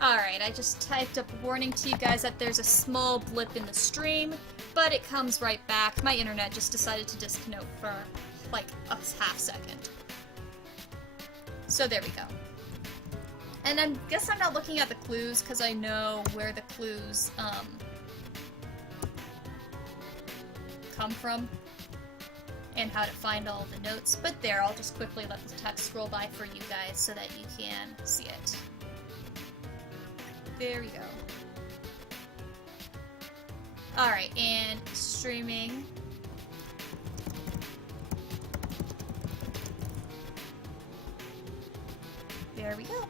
Alright, I just typed up a warning to you guys that there's a small blip in the stream, but it comes right back. My internet just decided to disconnect for like a half second. So there we go. And I guess I'm not looking at the clues because I know where the clues come from and how to find all the notes. But there, I'll just quickly let the text scroll by for you guys so that you can see it. There we go. Alright, and streaming. There we go.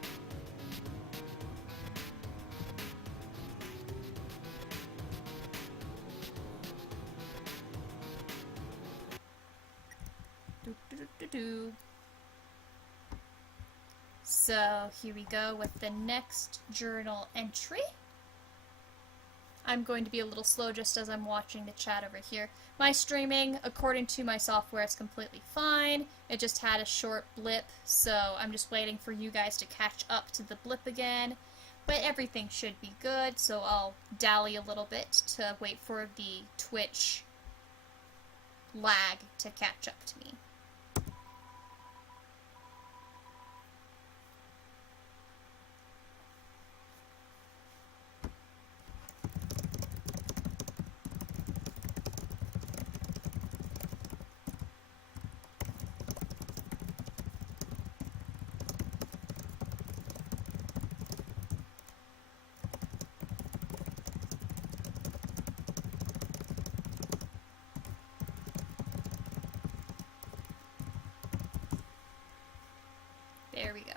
So here we go with the next journal entry. I'm going to be a little slow just as I'm watching the chat over here. My streaming, according to my software, is completely fine. It just had a short blip, so I'm just waiting for you guys to catch up to the blip again. But everything should be good, so I'll dally a little bit to wait for the Twitch lag to catch up to me. There we go.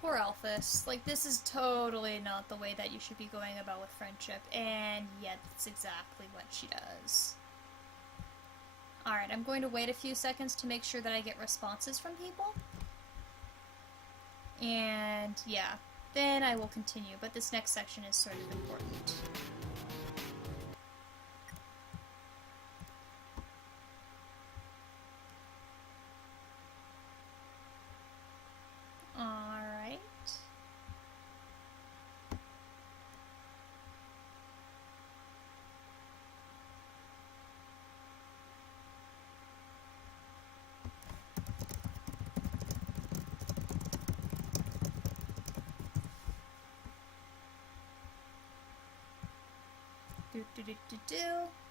Poor Alphys. Like, this is totally not the way that you should be going about with friendship, and yet that's exactly what she does. Alright, I'm going to wait a few seconds to make sure that I get responses from people. And, yeah, then I will continue, but this next section is sort of important.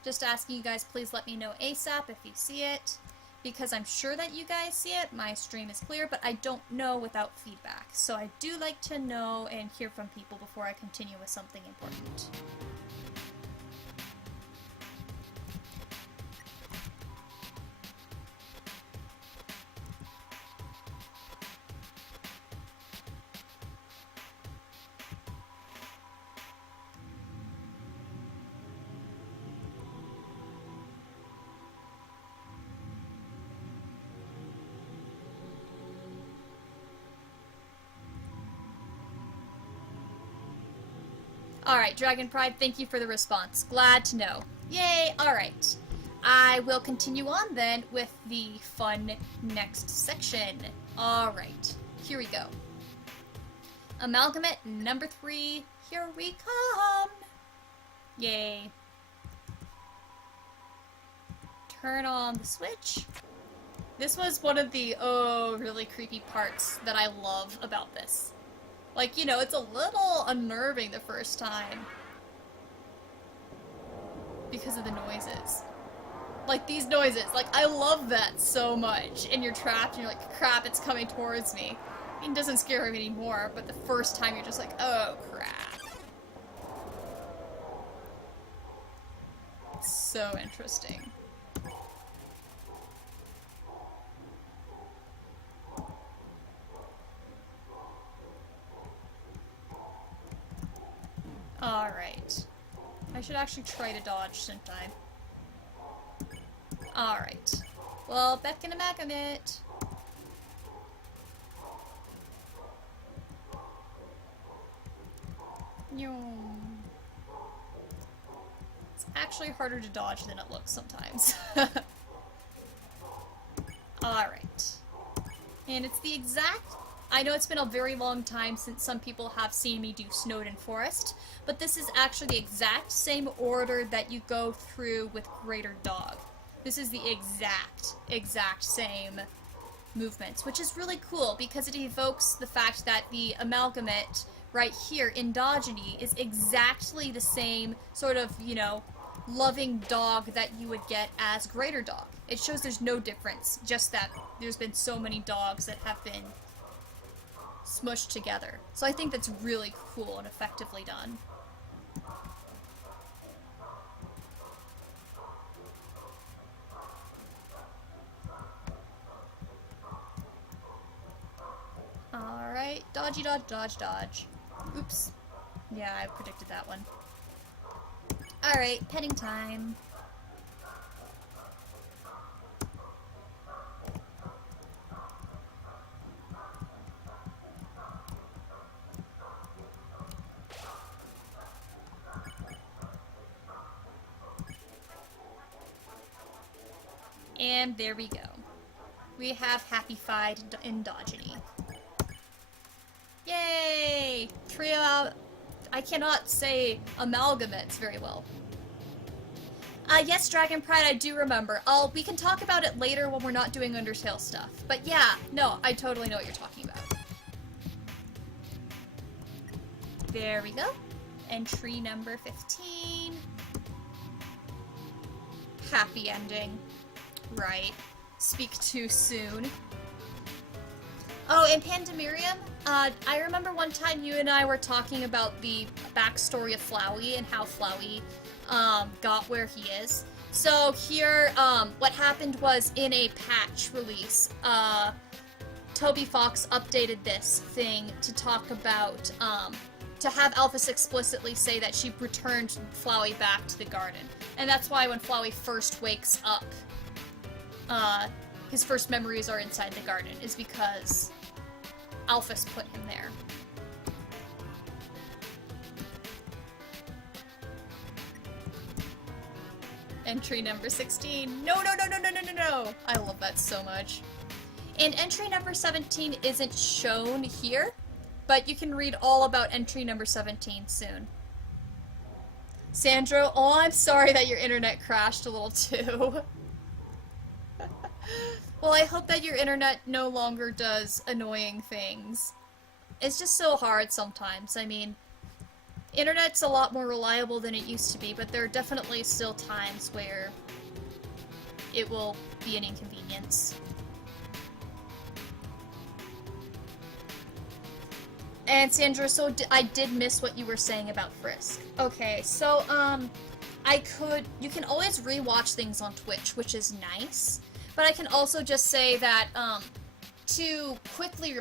Just asking you guys, please let me know ASAP if you see it, because I'm sure that you guys see it. My stream is clear, but I don't know without feedback. So I do like to know and hear from people before I continue with something important. Alright, Dragon Pride, thank you for the response. Glad to know. Yay! Alright. I will continue on then with the fun next section. Alright, here we go. Amalgamate number 3, here we come! Yay. Turn on the switch. This was one of the, really creepy parts that I love about this. Like, you know, it's a little unnerving the first time. Because of the noises. Like, these noises. Like, I love that so much. And you're trapped and you're like, crap, it's coming towards me. I mean, it doesn't scare me anymore, but the first time you're just like, oh, crap. It's so interesting. Alright. I should actually try to dodge, shouldn't I? Alright. Well, back in a Magamit. It's actually harder to dodge than it looks sometimes. Alright. And it's the exact... I know it's been a very long time since some people have seen me do Snowdin Forest, but this is actually the exact same order that you go through with Greater Dog. This is the exact same movements, which is really cool because it evokes the fact that the amalgamate right here, Endogeny, is exactly the same sort of, you know, loving dog that you would get as Greater Dog. It shows there's no difference, just that there's been so many dogs that have been smushed together. So I think that's really cool and effectively done. Alright, dodgy dodge, dodge, dodge. Oops. Yeah, I predicted that one. Alright, petting time. And there we go. We have happy-fied Endogeny. Yay! Trio out. I cannot say amalgamates very well. Yes, Dragon Pride, I do remember. We can talk about it later when we're not doing Undertale stuff. But yeah, no, I totally know what you're talking about. There we go. Entry number 15. Happy ending. Right. Speak too soon. Oh, and Pandemirium, I remember one time you and I were talking about the backstory of Flowey and how Flowey got where he is. So here, what happened was in a patch release, Toby Fox updated this thing to talk about, to have Alphys explicitly say that she returned Flowey back to the garden. And that's why when Flowey first wakes up, his first memories are inside the garden, is because Alphys put him there. Entry number 16. No, no, no, no, no, no, no, no! I love that so much. And entry number 17 isn't shown here, but you can read all about entry number 17 soon. Sandro, oh, I'm sorry that your internet crashed a little too. Well, I hope that your internet no longer does annoying things. It's just so hard sometimes. I mean, internet's a lot more reliable than it used to be, but there are definitely still times where it will be an inconvenience. And Sandra, so I did miss what you were saying about Frisk. Okay, so, you can always rewatch things on Twitch, which is nice. But I can also just say that, to quickly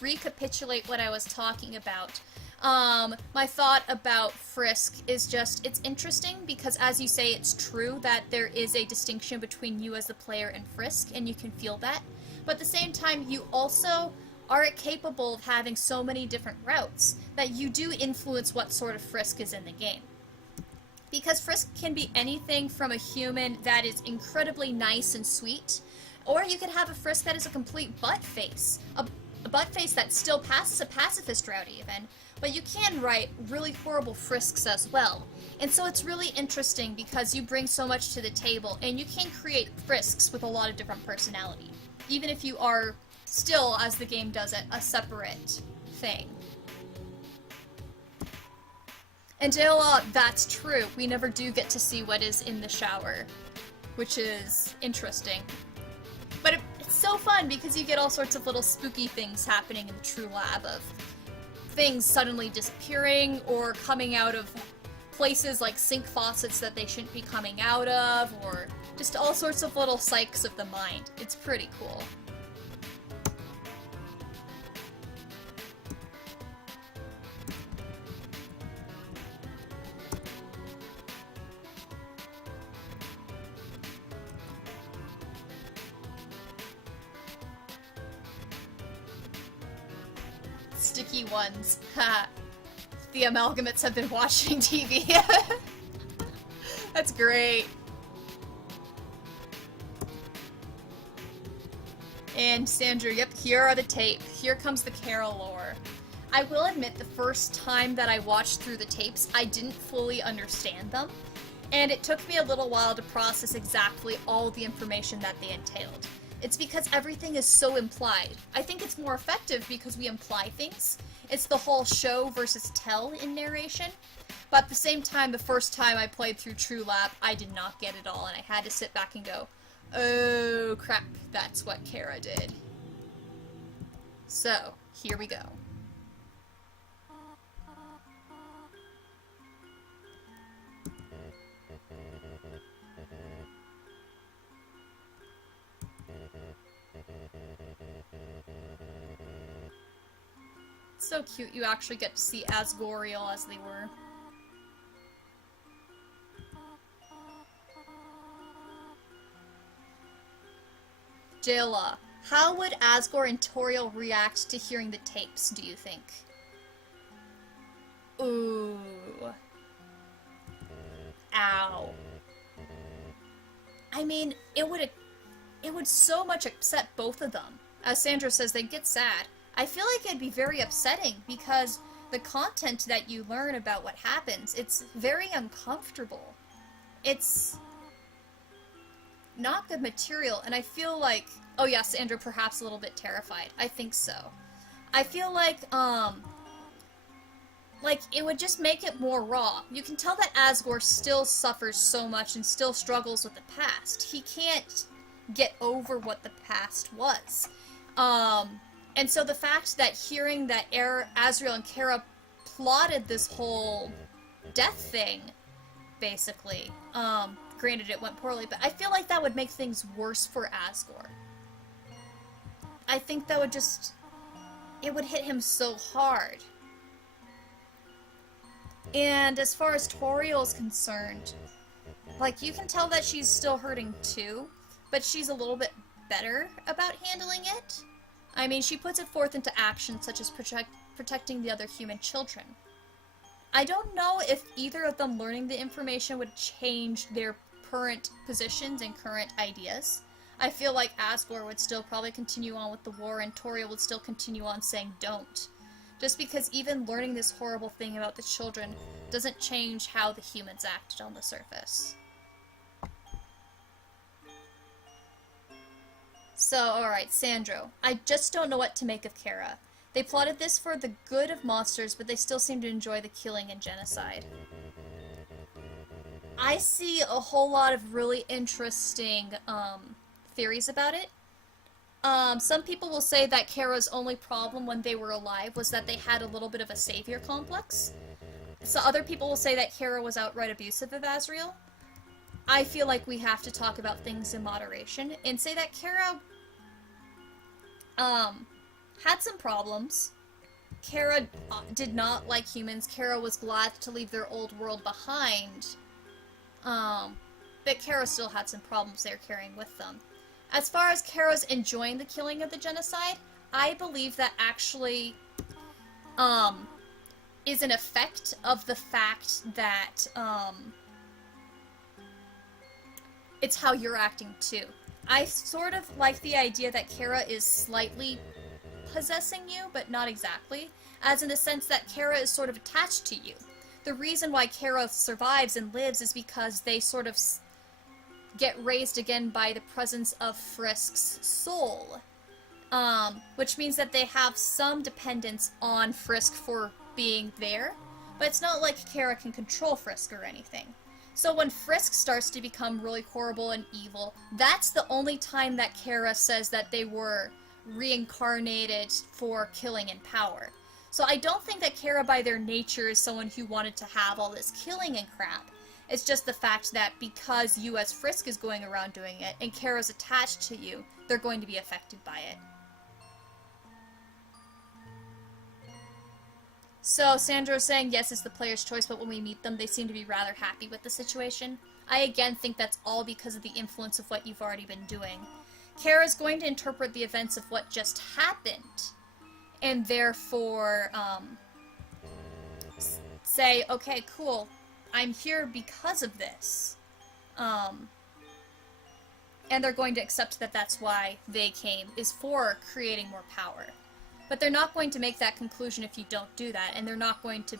recapitulate what I was talking about, my thought about Frisk is just, it's interesting because, as you say, it's true that there is a distinction between you as the player and Frisk, and you can feel that. But at the same time, you also are capable of having so many different routes that you do influence what sort of Frisk is in the game. Because Frisk can be anything from a human that is incredibly nice and sweet, or you could have a Frisk that is a complete butt face. A butt face that still passes a pacifist route even, but you can write really horrible Frisks as well. And so it's really interesting because you bring so much to the table, and you can create Frisks with a lot of different personality, even if you are still, as the game does it, a separate thing. Until, that's true. We never do get to see what is in the shower, which is interesting. But it's so fun because you get all sorts of little spooky things happening in the True Lab of things suddenly disappearing or coming out of places like sink faucets that they shouldn't be coming out of, or just all sorts of little psychs of the mind. It's pretty cool. Sticky ones. Ha. The amalgamates have been watching TV. That's great. And Sandra, yep, here are the tape. Here comes the Kara lore. I will admit the first time that I watched through the tapes, I didn't fully understand them. And it took me a little while to process exactly all the information that they entailed. It's because everything is so implied. I think it's more effective because we imply things. It's the whole show versus tell in narration. But at the same time, the first time I played through True Lab, I did not get it all, and I had to sit back and go, oh crap, that's what Kara did. So, here we go. So cute, you actually get to see Asriel as they were. Jayla, how would Asgore and Toriel react to hearing the tapes, do you think? Ooh. Ow. I mean, it would so much upset both of them. As Sandra says, they'd get sad. I feel like it'd be very upsetting because the content that you learn about what happens, it's very uncomfortable. It's not good material, and I feel like, oh yeah, Sandra perhaps a little bit terrified. I think so. I feel like it would just make it more raw. You can tell that Asgore still suffers so much and still struggles with the past. He can't get over what the past was. And so the fact that hearing that Asriel and Kara plotted this whole death thing, basically, granted it went poorly, but I feel like that would make things worse for Asgore. I think that would just, it would hit him so hard. And as far as Toriel is concerned, like, you can tell that she's still hurting too, but she's a little bit better about handling it. I mean, she puts it forth into action, such as protecting the other human children. I don't know if either of them learning the information would change their current positions and current ideas. I feel like Asgore would still probably continue on with the war, and Toriel would still continue on saying don't. Just because even learning this horrible thing about the children doesn't change how the humans acted on the surface. So, alright, Sandro. I just don't know what to make of Kara. They plotted this for the good of monsters, but they still seem to enjoy the killing and genocide. I see a whole lot of really interesting theories about it. Some people will say that Kara's only problem when they were alive was that they had a little bit of a savior complex. So other people will say that Kara was outright abusive of Asriel. I feel like we have to talk about things in moderation and say that Kara had some problems. Kara did not like humans. Kara was glad to leave their old world behind. But Kara still had some problems they're carrying with them. As far as Kara's enjoying the killing of the genocide, I believe that actually is an effect of the fact that it's how you're acting too. I sort of like the idea that Kara is slightly possessing you, but not exactly, as in the sense that Kara is sort of attached to you. The reason why Kara survives and lives is because they sort of get raised again by the presence of Frisk's soul. Which means that they have some dependence on Frisk for being there, but it's not like Kara can control Frisk or anything. So when Frisk starts to become really horrible and evil, that's the only time that Kara says that they were reincarnated for killing and power. So I don't think that Kara by their nature is someone who wanted to have all this killing and crap. It's just the fact that because you as Frisk is going around doing it, and Kara's attached to you, they're going to be affected by it. So Sandro's saying, yes, it's the player's choice, but when we meet them, they seem to be rather happy with the situation. I again think that's all because of the influence of what you've already been doing. Kara's going to interpret the events of what just happened, and therefore, say, okay, cool, I'm here because of this. And they're going to accept that that's why they came, is for creating more power. But they're not going to make that conclusion if you don't do that, and they're not going to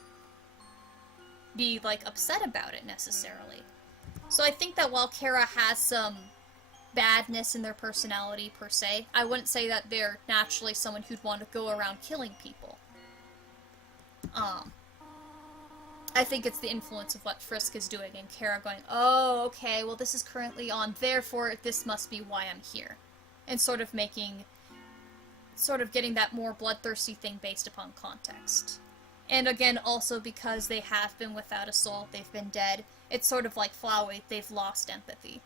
be, like, upset about it, necessarily. So I think that while Kara has some badness in their personality, per se, I wouldn't say that they're naturally someone who'd want to go around killing people. I think it's the influence of what Frisk is doing, and Kara going, oh, okay, well this is currently on, therefore this must be why I'm here. And sort of getting that more bloodthirsty thing based upon context. And again, also because they have been without a soul, they've been dead, it's sort of like Flowey, they've lost empathy.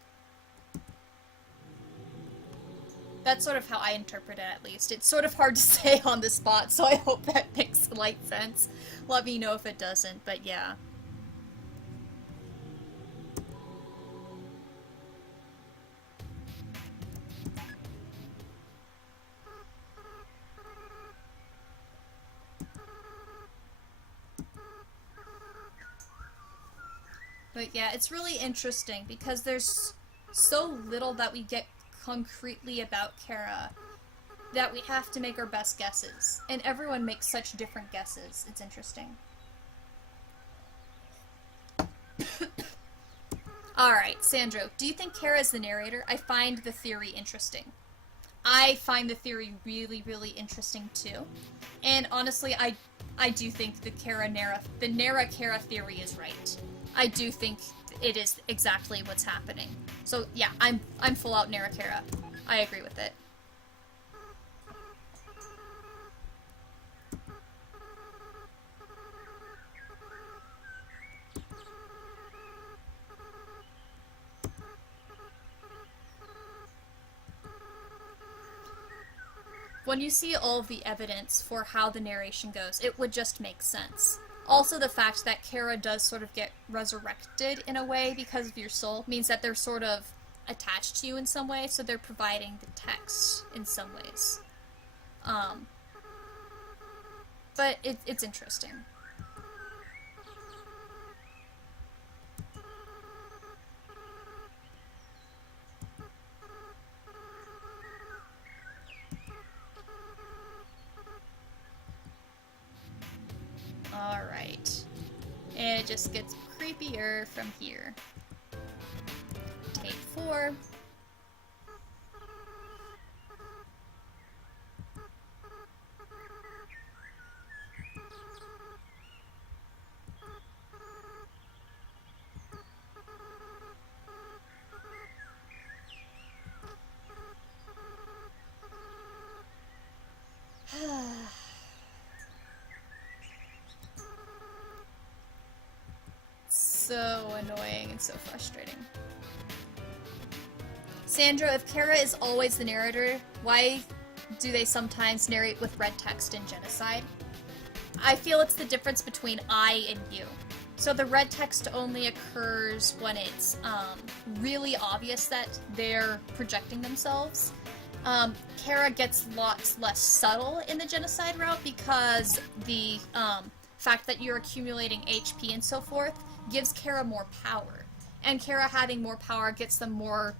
That's sort of how I interpret it, at least. It's sort of hard to say on the spot, so I hope that makes slight sense. Let me know if it doesn't, but yeah. But yeah, it's really interesting, because there's so little that we get concretely about Kara that we have to make our best guesses. And everyone makes such different guesses. It's interesting. Alright, Sandro, do you think Kara is the narrator? I find the theory interesting. I find the theory really, really interesting too. And honestly, I do think the Nara-Kara theory is right. I do think it is exactly what's happening. So yeah, I'm full out Nara-Kara. I agree with it. When you see all of the evidence for how the narration goes, it would just make sense. Also, the fact that Kara does sort of get resurrected in a way because of your soul means that they're sort of attached to you in some way, so they're providing the text in some ways. But it's interesting. Alright. And it just gets creepier from here. Take 4. So annoying and so frustrating. Sandra, if Kara is always the narrator, why do they sometimes narrate with red text in Genocide? I feel it's the difference between I and you. So the red text only occurs when it's really obvious that they're projecting themselves. Kara gets lots less subtle in the Genocide route because the fact that you're accumulating HP and so forth gives Kara more power. And Kara having more power gets them more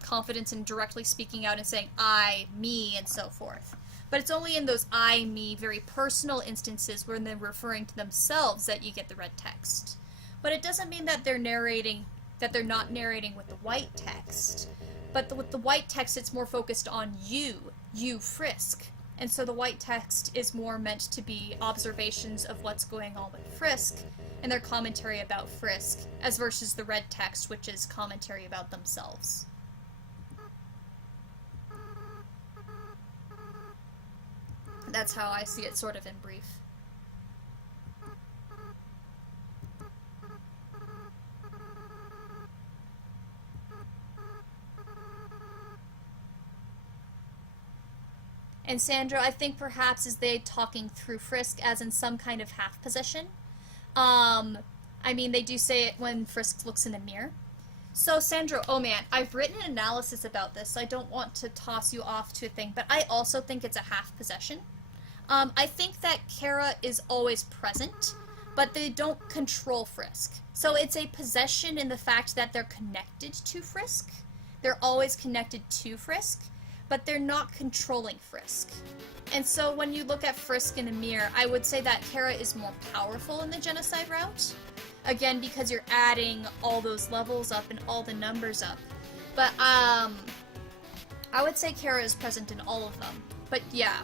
confidence in directly speaking out and saying I, me, and so forth. But it's only in those I, me, very personal instances where they're referring to themselves that you get the red text. But it doesn't mean that they're not narrating with the white text. But with the white text, it's more focused on you, Frisk. And so the white text is more meant to be observations of what's going on with Frisk and their commentary about Frisk, as versus the red text, which is commentary about themselves. That's how I see it, sort of in brief. And Sandra, I think perhaps is they talking through Frisk as in some kind of half position. I mean, they do say it when Frisk looks in the mirror. So Sandra, oh man, I've written an analysis about this, so I don't want to toss you off to a thing, but I also think it's a half possession. I think that Kara is always present, but they don't control Frisk. So it's a possession in the fact that they're connected to Frisk. They're always connected to Frisk, but they're not controlling Frisk. And so when you look at Frisk in a mirror, I would say that Kara is more powerful in the genocide route. Again, because you're adding all those levels up and all the numbers up. But, I would say Kara is present in all of them. But yeah.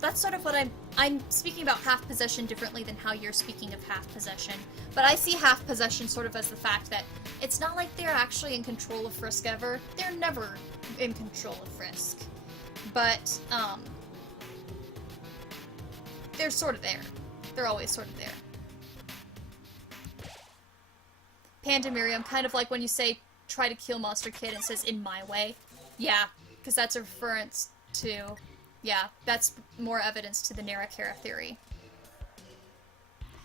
That's sort of what I'm speaking about half possession differently than how you're speaking of half possession. But I see half possession sort of as the fact that it's not like they're actually in control of Frisk ever. They're never in control of Frisk. But, they're sort of there. They're always sort of there. Panda Miriam, kind of like when you say, try to kill Monster Kid, and it says, in my way. Yeah, because that's a reference to... Yeah, that's more evidence to the Narakara theory.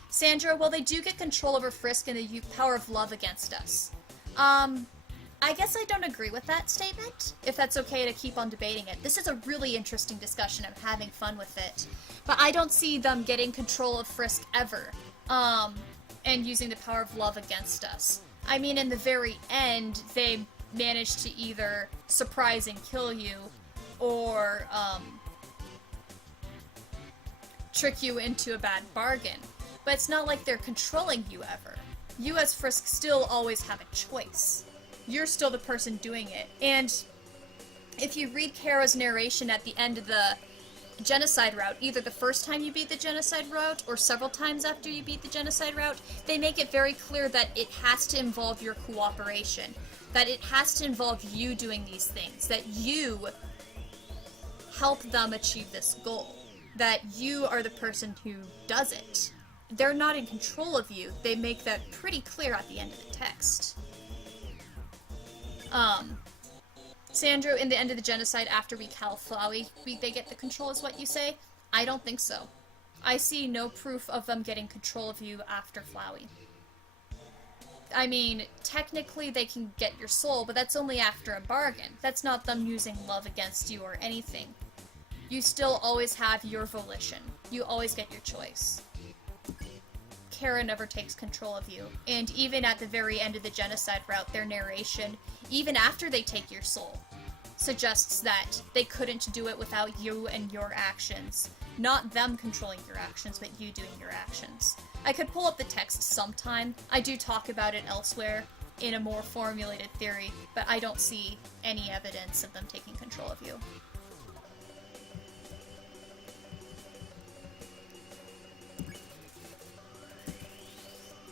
Sandra, well, they do get control over Frisk and they use power of love against us. I guess I don't agree with that statement, if that's okay to keep on debating it. This is a really interesting discussion. I'm having fun with it. But I don't see them getting control of Frisk ever, and using the power of love against us. I mean, in the very end, they manage to either surprise and kill you, or, trick you into a bad bargain. But it's not like they're controlling you ever. You as Frisk still always have a choice. You're still the person doing it. And if you read Kara's narration at the end of the genocide route, either the first time you beat the genocide route or several times after you beat the genocide route, they make it very clear that it has to involve your cooperation. That it has to involve you doing these things. That you help them achieve this goal. That you are the person who does it. They're not in control of you. They make that pretty clear at the end of the text. Sandro, in the end of the genocide, after we call Flowey, they get the control, is what you say? I don't think so. I see no proof of them getting control of you after Flowey. I mean, technically they can get your soul, but that's only after a bargain. That's not them using love against you or anything. You still always have your volition. You always get your choice. Kara never takes control of you. And even at the very end of the genocide route, their narration, even after they take your soul, suggests that they couldn't do it without you and your actions. Not them controlling your actions, but you doing your actions. I could pull up the text sometime. I do talk about it elsewhere in a more formulated theory, but I don't see any evidence of them taking control of you.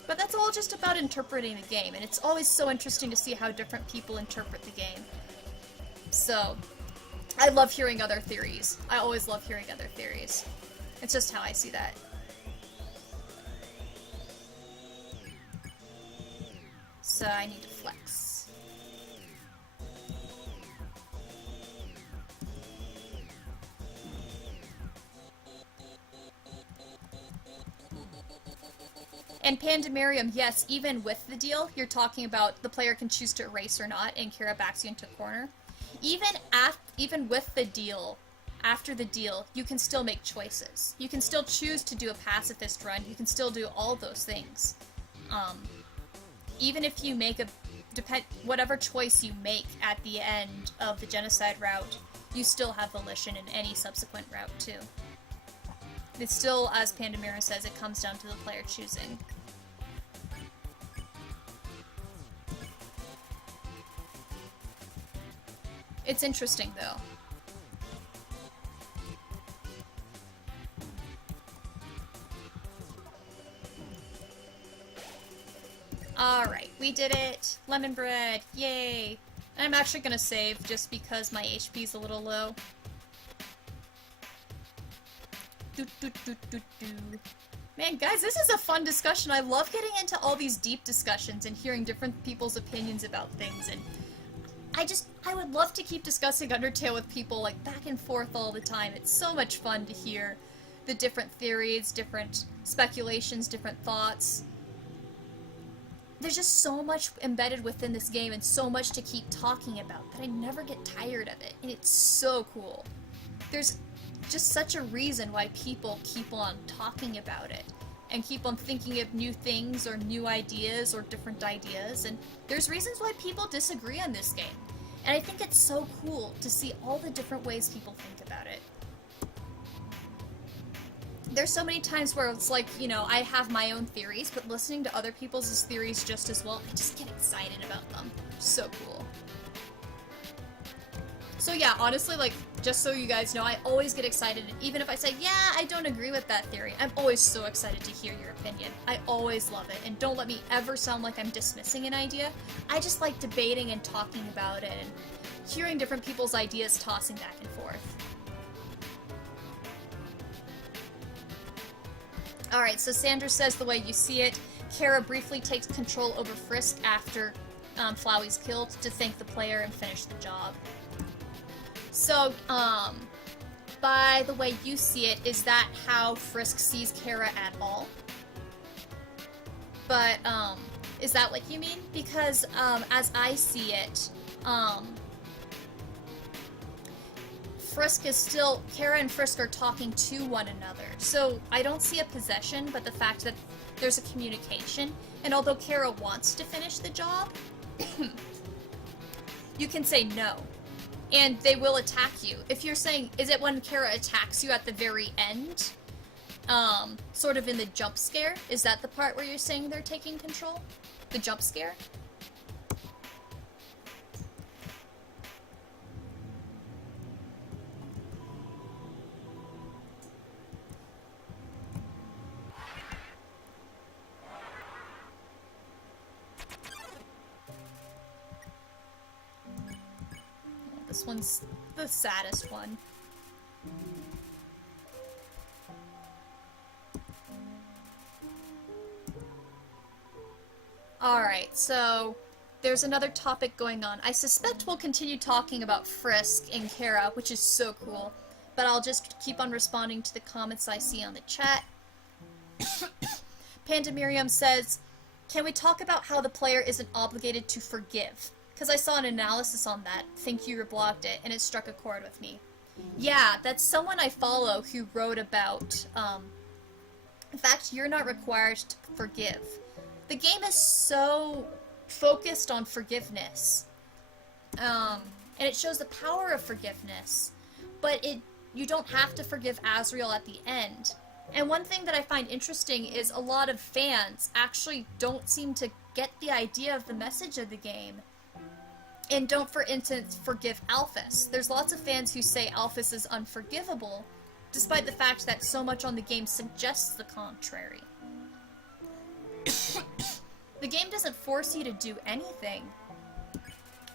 But that's all just about interpreting the game, and it's always so interesting to see how different people interpret the game. So, I love hearing other theories. I always love hearing other theories. It's just how I see that. So I need to flex. And Pandemarium, yes, even with the deal, you're talking about the player can choose to erase or not, and Kira backs you into a corner. Even with the deal, after the deal, you can still make choices. You can still choose to do a pacifist run. You can still do all those things. Even if you make whatever choice you make at the end of the genocide route, you still have volition in any subsequent route too. It's still, as Pandemira says, it comes down to the player choosing. It's interesting, though. Alright, we did it! Lemon bread! Yay! I'm actually gonna save just because my HP is a little low. Man, guys, this is a fun discussion. I love getting into all these deep discussions and hearing different people's opinions about things, and I would love to keep discussing Undertale with people, like, back and forth all the time. It's so much fun to hear the different theories, different speculations, different thoughts. There's just so much embedded within this game and so much to keep talking about that I never get tired of it, and it's so cool. There's just such a reason why people keep on talking about it and keep on thinking of new things or new ideas or different ideas, and there's reasons why people disagree on this game. And I think it's so cool to see all the different ways people think about it. There's so many times where it's like, you know, I have my own theories, but listening to other people's theories just as well, I just get excited about them. So cool. So yeah, honestly, like, just so you guys know, I always get excited, even if I say, yeah, I don't agree with that theory. I'm always so excited to hear your opinion. I always love it, and don't let me ever sound like I'm dismissing an idea. I just like debating and talking about it, and hearing different people's ideas tossing back and forth. Alright, so Sandra says the way you see it, Kara briefly takes control over Frisk after Flowey's killed to thank the player and finish the job. So, by the way you see it, is that how Frisk sees Kara at all? But, is that what you mean? Because, as I see it, Frisk is still, Kara and Frisk are talking to one another. So, I don't see a possession, but the fact that there's a communication, and although Kara wants to finish the job, you can say no. And they will attack you. If you're saying, is it when Kara attacks you at the very end? Sort of in the jump scare? Is that the part where you're saying they're taking control? The jump scare? This one's the saddest one. Alright, so there's another topic going on. I suspect we'll continue talking about Frisk and Kara, which is so cool, but I'll just keep on responding to the comments I see on the chat. Panda Miriam says, can we talk about how the player isn't obligated to forgive? Because I saw an analysis on that, think you reblogged it, and it struck a chord with me. Yeah, that's someone I follow who wrote about, in fact, you're not required to forgive. The game is so focused on forgiveness, and it shows the power of forgiveness, but you don't have to forgive Asriel at the end. And one thing that I find interesting is a lot of fans actually don't seem to get the idea of the message of the game. And don't, for instance, forgive Alphys. There's lots of fans who say Alphys is unforgivable, despite the fact that so much on the game suggests the contrary. The game doesn't force you to do anything,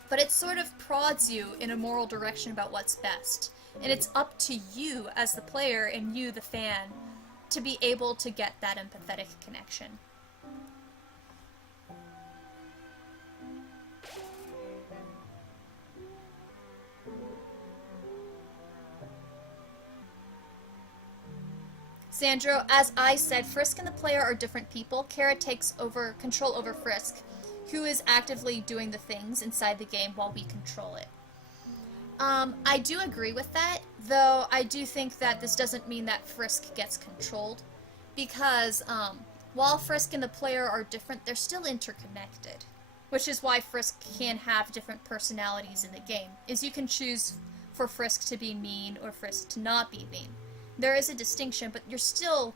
but it sort of prods you in a moral direction about what's best. And it's up to you as the player and you, the fan, to be able to get that empathetic connection. Sandro, as I said, Frisk and the player are different people. Kara takes over control over Frisk, who is actively doing the things inside the game while we control it. I do agree with that, though I do think that this doesn't mean that Frisk gets controlled, because while Frisk and the player are different, they're still interconnected, which is why Frisk can have different personalities in the game, is you can choose for Frisk to be mean or Frisk to not be mean. There is a distinction, but they're still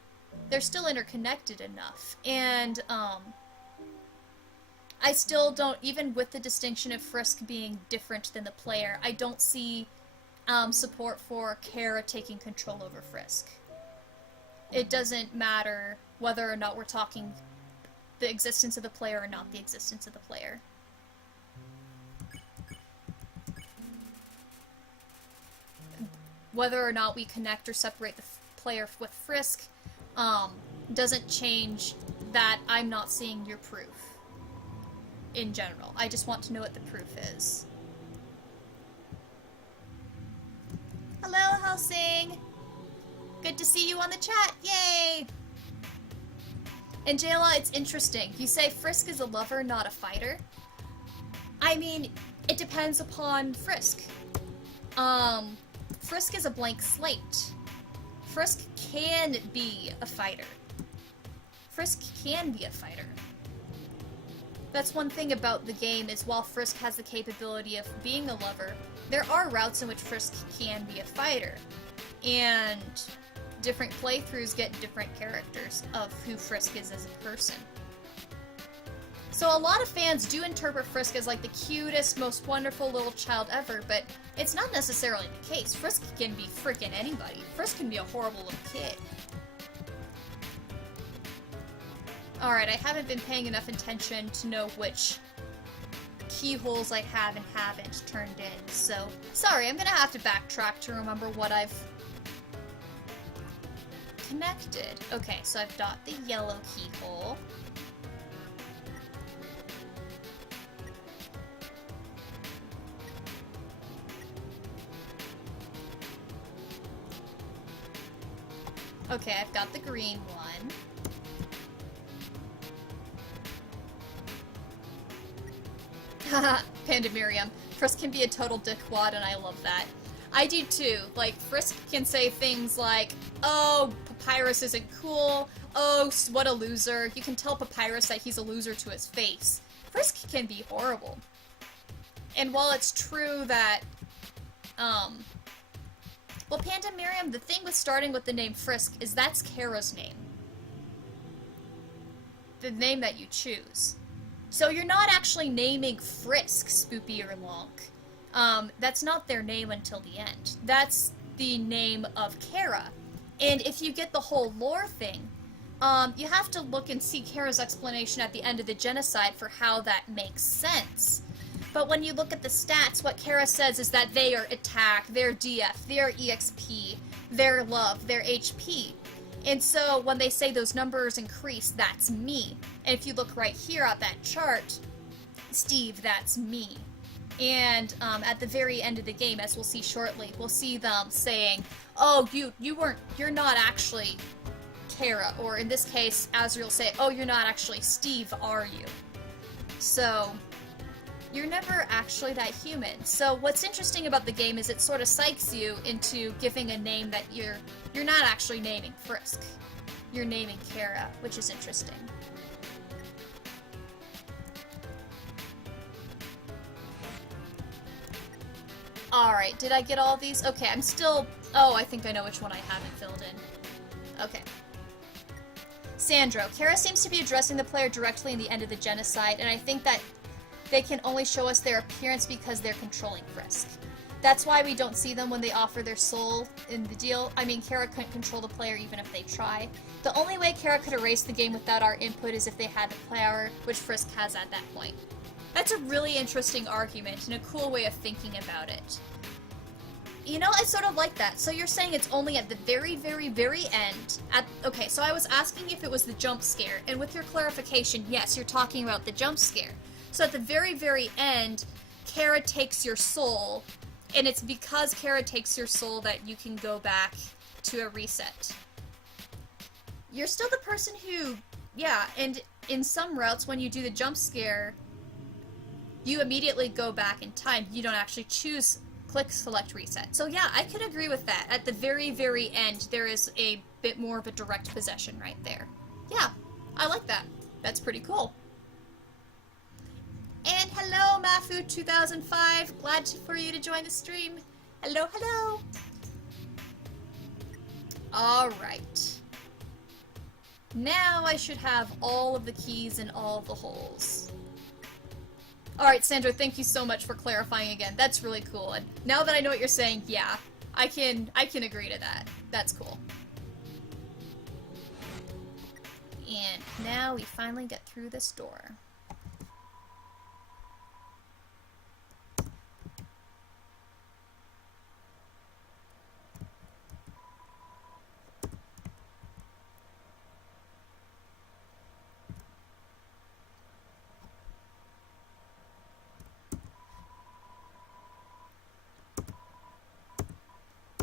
interconnected enough, and I still don't, even with the distinction of Frisk being different than the player, I don't see support for Kara taking control over Frisk. It doesn't matter whether or not we're talking the existence of the player or not the existence of the player. Whether or not we connect or separate the player with Frisk doesn't change that I'm not seeing your proof. In general. I just want to know what the proof is. Hello, Helsing! Good to see you on the chat! Yay! And Jayla, it's interesting. You say Frisk is a lover, not a fighter. I mean, it depends upon Frisk. Frisk is a blank slate. Frisk can be a fighter. Frisk can be a fighter. That's one thing about the game, is while Frisk has the capability of being a lover, there are routes in which Frisk can be a fighter. And different playthroughs get different characters of who Frisk is as a person. So a lot of fans do interpret Frisk as like the cutest, most wonderful little child ever, but it's not necessarily the case. Frisk can be freaking anybody. Frisk can be a horrible little kid. Alright, I haven't been paying enough attention to know which keyholes I have and haven't turned in, so sorry, I'm gonna have to backtrack to remember what I've connected. Okay, so I've got the yellow keyhole. Okay, I've got the green one. Haha, Panda Miriam. Frisk can be a total dickwad, and I love that. I do too. Like, Frisk can say things like, oh, Papyrus isn't cool, oh, what a loser. You can tell Papyrus that he's a loser to his face. Frisk can be horrible. And while it's true that, well, Panda Miriam, the thing with starting with the name Frisk is that's Kara's name. The name that you choose. So you're not actually naming Frisk, Spoopy or Lonk. That's not their name until the end. That's the name of Kara. And if you get the whole lore thing, you have to look and see Kara's explanation at the end of the genocide for how that makes sense. But when you look at the stats, what Kara says is that they are attack, they're DF, they're EXP, they're love, they're HP. And so when they say those numbers increase, that's me. And if you look right here at that chart, Steve, that's me. And at the very end of the game, as we'll see shortly, we'll see them saying, oh, you're not actually Kara. Or in this case, Asriel will say, oh, you're not actually Steve, are you? So you're never actually that human. So what's interesting about the game is it sort of psychs you into giving a name that you're not actually naming Frisk. You're naming Kara, which is interesting. Alright, did I get all these? Okay, I'm still... Oh, I think I know which one I haven't filled in. Okay. Sandro. Kara seems to be addressing the player directly in the end of the genocide, and I think that they can only show us their appearance because they're controlling Frisk. That's why we don't see them when they offer their soul in the deal. I mean, Kara couldn't control the player even if they try. The only way Kara could erase the game without our input is if they had the power, which Frisk has at that point. That's a really interesting argument and a cool way of thinking about it. You know, I sort of like that. So you're saying it's only at the very, very, very end. Okay, so I was asking if it was the jump scare, and with your clarification, yes, you're talking about the jump scare. So at the very, very end, Kara takes your soul, and it's because Kara takes your soul that you can go back to a reset. You're still the person who, yeah, and in some routes, when you do the jump scare, you immediately go back in time. You don't actually choose click select reset. So yeah, I could agree with that. At the very, very end, there is a bit more of a direct possession right there. Yeah, I like that. That's pretty cool. And hello, Mafu2005. Glad for you to join the stream. Hello, hello. Alright. Now I should have all of the keys in all the holes. Alright, Sandra, thank you so much for clarifying again. That's really cool. And now that I know what you're saying, yeah, I can agree to that. That's cool. And now we finally get through this door.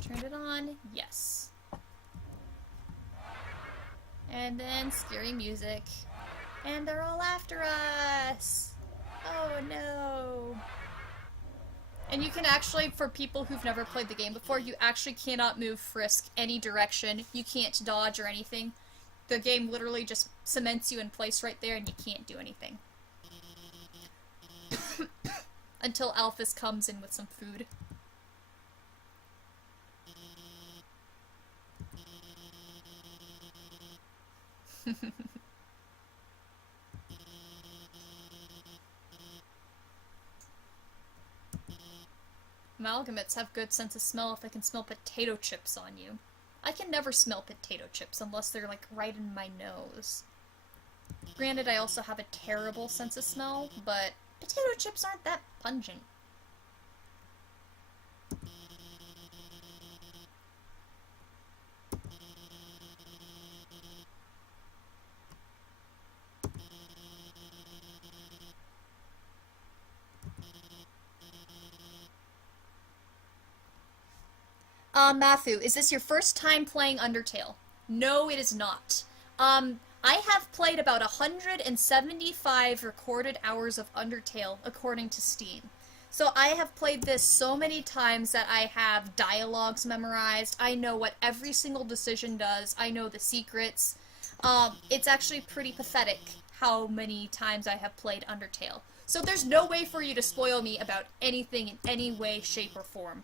Turned it on, yes. And then scary music. And they're all after us! Oh no! And you can actually, for people who've never played the game before, you actually cannot move Frisk any direction. You can't dodge or anything. The game literally just cements you in place right there and you can't do anything. Until Alphys comes in with some food. Amalgamates have good sense of smell if they can smell potato chips on you. I can never smell potato chips unless they're, like, right in my nose. Granted, I also have a terrible sense of smell, but potato chips aren't that pungent. Matthew, is this your first time playing Undertale? No, it is not. I have played about 175 recorded hours of Undertale, according to Steam. So I have played this so many times that I have dialogues memorized. I know what every single decision does. I know the secrets. It's actually pretty pathetic how many times I have played Undertale. So there's no way for you to spoil me about anything in any way, shape, or form.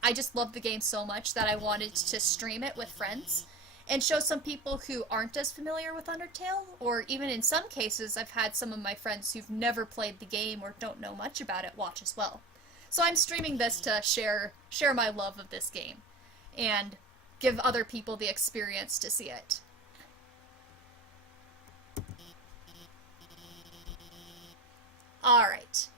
I just love the game so much that I wanted to stream it with friends and show some people who aren't as familiar with Undertale, or even in some cases I've had some of my friends who've never played the game or don't know much about it watch as well. So I'm streaming this to share my love of this game and give other people the experience to see it. Alright.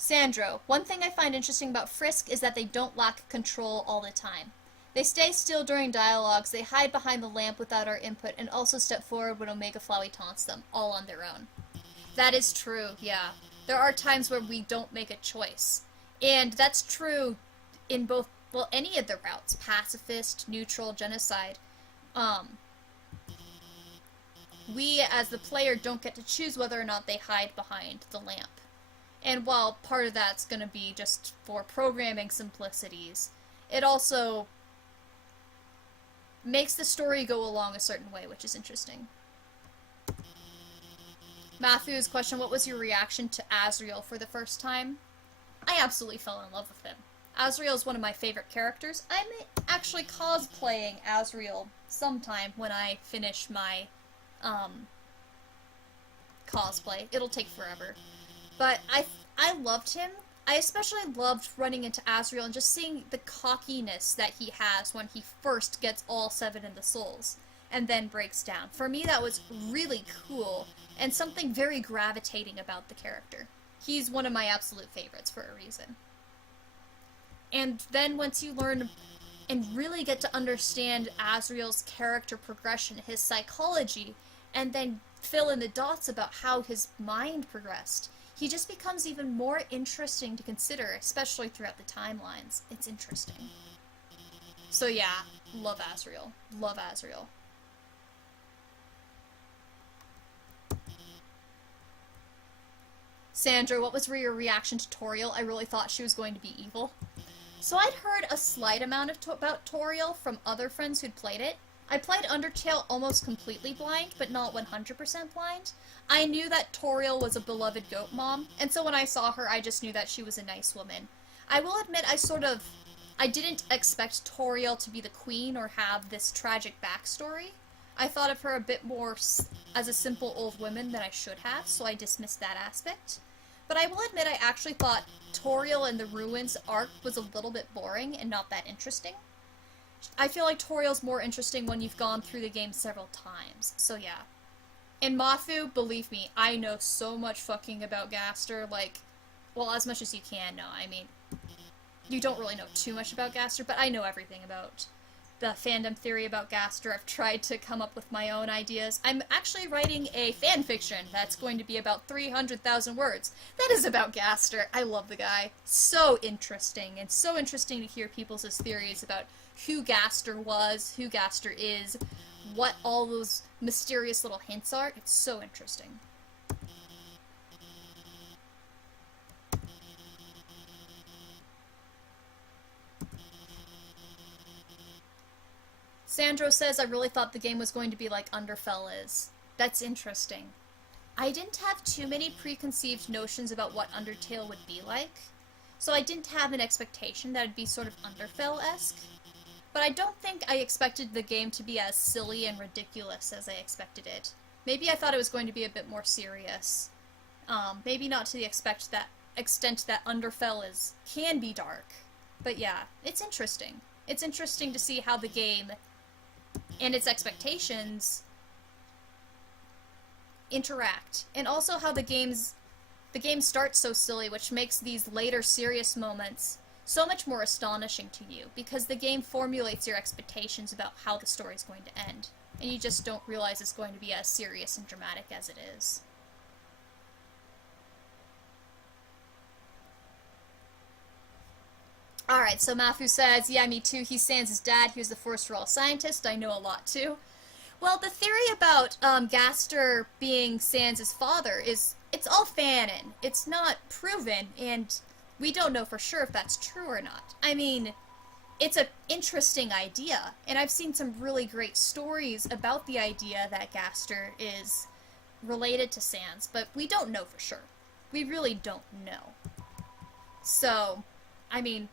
Sandro, one thing I find interesting about Frisk is that they don't lack control all the time. They stay still during dialogues, they hide behind the lamp without our input, and also step forward when Omega Flowey taunts them, all on their own. That is true, yeah. There are times where we don't make a choice. And that's true in both, well, any of the routes. Pacifist, neutral, genocide. We, as the player, don't get to choose whether or not they hide behind the lamp. And while part of that's going to be just for programming simplicities, it also makes the story go along a certain way, which is interesting. Matthew's question, what was your reaction to Asriel for the first time? I absolutely fell in love with him. Asriel is one of my favorite characters. I'm actually cosplaying Asriel sometime when I finish my cosplay. It'll take forever. But I loved him. I especially loved running into Asriel and just seeing the cockiness that he has when he first gets all 7 of the souls and then breaks down. For me, that was really cool and something very gravitating about the character. He's one of my absolute favorites for a reason. And then once you learn and really get to understand Asriel's character progression, his psychology, and then fill in the dots about how his mind progressed, he just becomes even more interesting to consider, especially throughout the timelines. It's interesting. So yeah, love Asriel. Love Asriel. Sandra, what was your reaction to Toriel? I really thought she was going to be evil. So I'd heard a slight amount about Toriel from other friends who'd played it. I played Undertale almost completely blind, but not 100% blind. I knew that Toriel was a beloved goat mom, and so when I saw her, I just knew that she was a nice woman. I will admit I didn't expect Toriel to be the queen or have this tragic backstory. I thought of her a bit more as a simple old woman than I should have, so I dismissed that aspect. But I will admit I actually thought Toriel and the Ruins arc was a little bit boring and not that interesting. I feel like Toriel's more interesting when you've gone through the game several times, so yeah. And Mathu, believe me, I know so much fucking about Gaster, like, well, as much as you can know. I mean, you don't really know too much about Gaster, but I know everything about the fandom theory about Gaster. I've tried to come up with my own ideas. I'm actually writing a fan fiction that's going to be about 300,000 words. That is about Gaster. I love the guy. So interesting, and so interesting to hear people's theories about who Gaster was, who Gaster is, what all those mysterious little hints are. It's so interesting. Sandro says, I really thought the game was going to be like Undertale is. That's interesting. I didn't have too many preconceived notions about what Undertale would be like, so I didn't have an expectation that it'd be sort of Undertale-esque. But I don't think I expected the game to be as silly and ridiculous as I expected it. Maybe I thought it was going to be a bit more serious. Maybe not to the extent that Undertale can be dark. But yeah, it's interesting. It's interesting to see how the game and its expectations interact, and also how the game starts so silly, which makes these later serious moments so much more astonishing to you, because the game formulates your expectations about how the story is going to end, and you just don't realize it's going to be as serious and dramatic as it is. Alright, so Mafu says, yeah, me too, he's Sans' dad, he was the first royal scientist, I know a lot too. Well, the theory about Gaster being Sans' father it's all fanon. It's not proven, and we don't know for sure if that's true or not. I mean, it's an interesting idea, and I've seen some really great stories about the idea that Gaster is related to Sans, but we don't know for sure. We really don't know. So, I mean,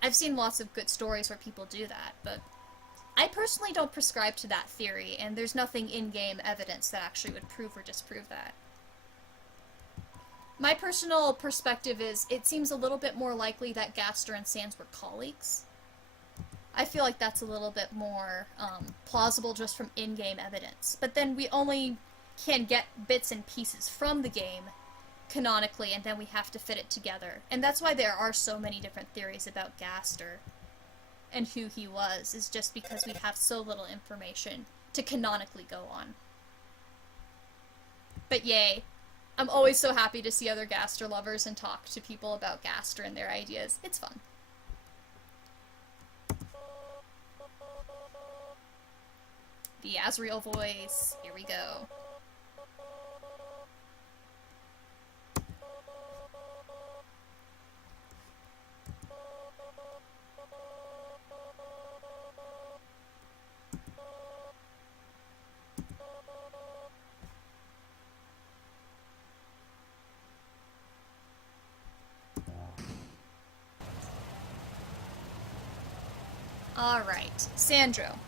I've seen lots of good stories where people do that, but I personally don't prescribe to that theory, and there's nothing in-game evidence that actually would prove or disprove that. My personal perspective is, it seems a little bit more likely that Gaster and Sans were colleagues. I feel like that's a little bit more plausible just from in-game evidence. But then we only can get bits and pieces from the game canonically, and then we have to fit it together. And that's why there are so many different theories about Gaster and who he was, is just because we have so little information to canonically go on. But yay. I'm always so happy to see other Gaster lovers and talk to people about Gaster and their ideas. It's fun. The Asriel voice. Here we go. Alright, Sandro.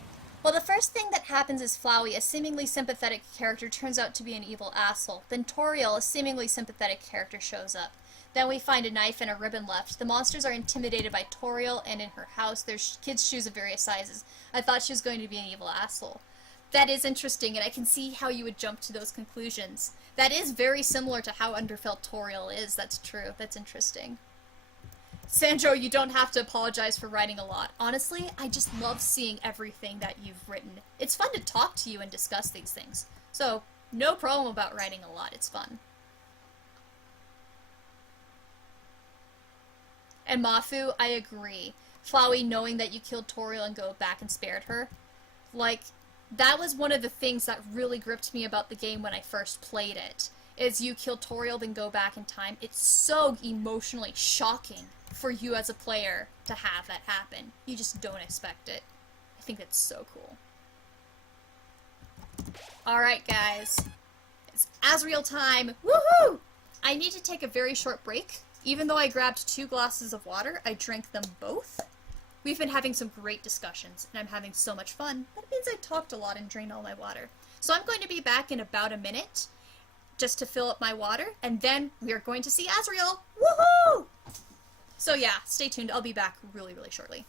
Well, the first thing that happens is Flowey, a seemingly sympathetic character, turns out to be an evil asshole. Then Toriel, a seemingly sympathetic character, shows up. Then we find a knife and a ribbon left. The monsters are intimidated by Toriel, and in her house there's kids' shoes of various sizes. I thought she was going to be an evil asshole. That is interesting, and I can see how you would jump to those conclusions. That is very similar to how Undertale Toriel is. That's true. That's interesting. Sandro, you don't have to apologize for writing a lot. Honestly, I just love seeing everything that you've written. It's fun to talk to you and discuss these things. So, no problem about writing a lot. It's fun. And Mafu, I agree. Flowey knowing that you killed Toriel and go back and spared her. Like, that was one of the things that really gripped me about the game when I first played it. Is you kill Toriel, then go back in time. It's so emotionally shocking for you as a player to have that happen. You just don't expect it. I think that's so cool. Alright guys, it's Asriel time! Woohoo! I need to take a very short break. Even though I grabbed 2 glasses of water, I drank them both. We've been having some great discussions, and I'm having so much fun. That means I talked a lot and drained all my water. So I'm going to be back in about a minute, just to fill up my water, and then we are going to see Asriel! Woohoo! So yeah, stay tuned. I'll be back really, really shortly.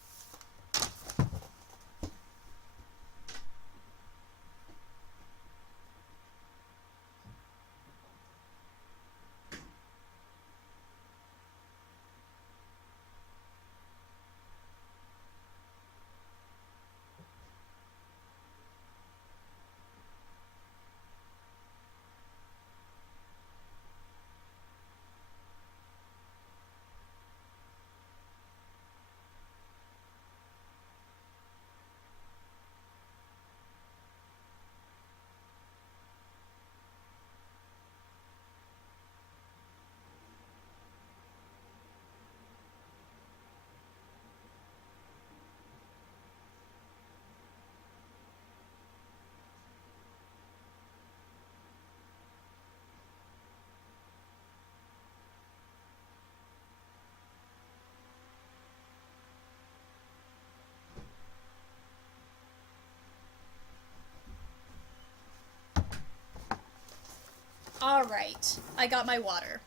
Alright, I got my water.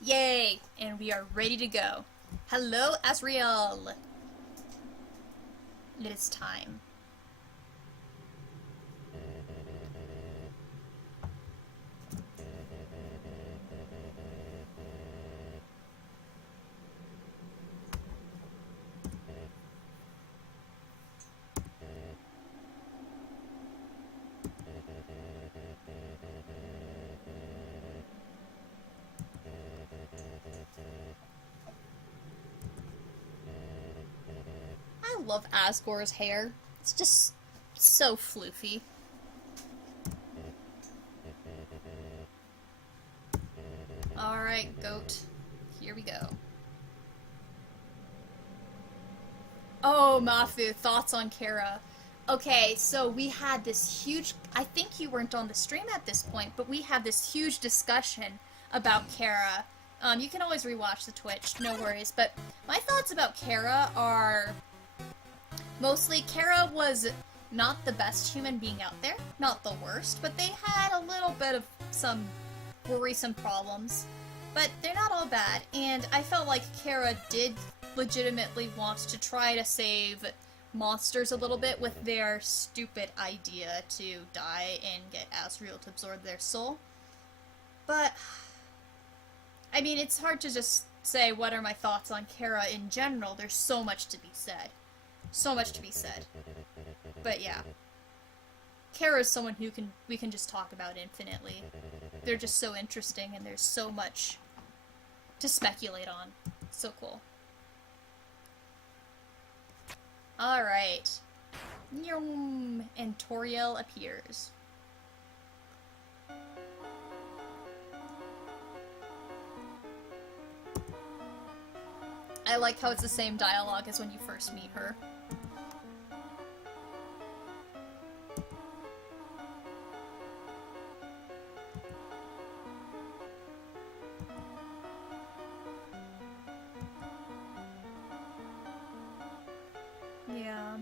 Yay! And we are ready to go. Hello, Asriel! It is time. I love Asgore's hair. It's just so floofy. Alright, goat. Here we go. Oh, Mafu, thoughts on Kara. Okay, so we had this huge... I think you weren't on the stream at this point, but we had this huge discussion about Kara. You can always rewatch the Twitch, no worries. But my thoughts about Kara are... Mostly, Kara was not the best human being out there. Not the worst, but they had a little bit of some worrisome problems. But they're not all bad, and I felt like Kara did legitimately want to try to save monsters a little bit with their stupid idea to die and get Asriel to absorb their soul. But, I mean, it's hard to just say what are my thoughts on Kara in general. There's so much to be said. So much to be said. But yeah. Kara is someone who we can just talk about infinitely. They're just so interesting and there's so much to speculate on. So cool. Alright. And Toriel appears. I like how it's the same dialogue as when you first meet her. Yeah.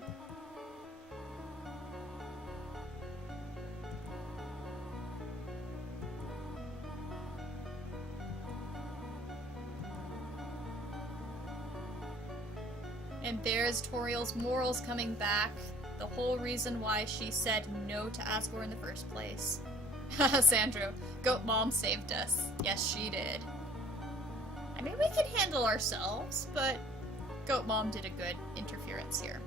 And there's Toriel's morals coming back. The whole reason why she said no to Asgore in the first place. Haha, Sandro. Goat Mom saved us. Yes, she did. I mean, we can handle ourselves, but Goat Mom did a good interference here.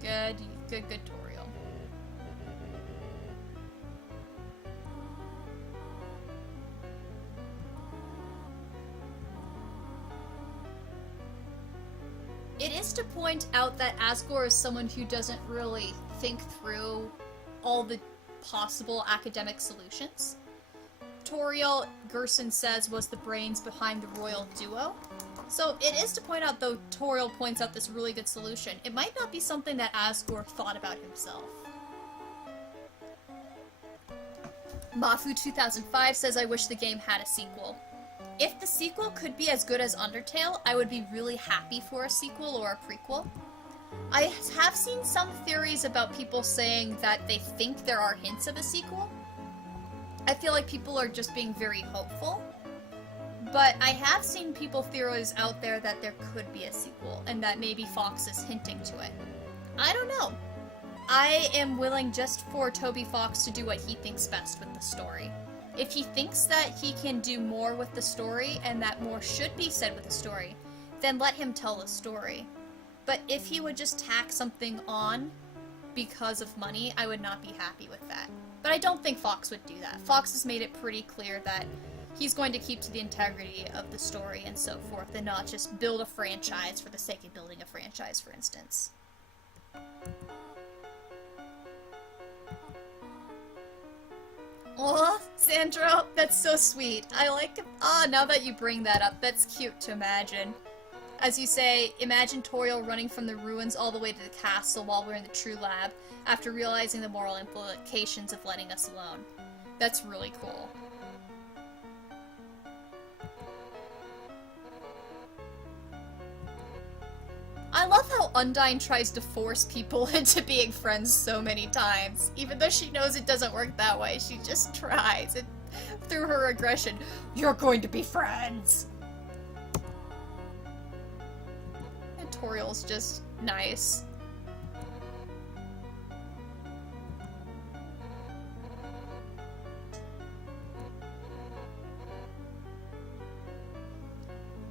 Good Toriel. It is to point out that Asgore is someone who doesn't really think through all the possible academic solutions. Toriel, Gerson says, was the brains behind the royal duo. So it is to point out, though Toriel points out this really good solution, it might not be something that Asgore thought about himself. Mafu2005 says, I wish the game had a sequel. If the sequel could be as good as Undertale, I would be really happy for a sequel or a prequel. I have seen some theories about people saying that they think there are hints of a sequel. I feel like people are just being very hopeful. But I have seen people theorize out there that there could be a sequel, and that maybe Fox is hinting to it. I don't know. I am willing just for Toby Fox to do what he thinks best with the story. If he thinks that he can do more with the story, and that more should be said with the story, then let him tell the story. But if he would just tack something on because of money, I would not be happy with that. But I don't think Fox would do that. Fox has made it pretty clear that he's going to keep to the integrity of the story and so forth, and not just build a franchise for the sake of building a franchise, for instance. Aw, Sandro, that's so sweet. I like it. Ah, now that you bring that up, that's cute to imagine. As you say, imagine Toriel running from the ruins all the way to the castle while we're in the True Lab, after realizing the moral implications of letting us alone. That's really cool. I love how Undyne tries to force people into being friends so many times. Even though she knows it doesn't work that way, she just tries. And through her aggression, you're going to be friends! And Toriel's just nice.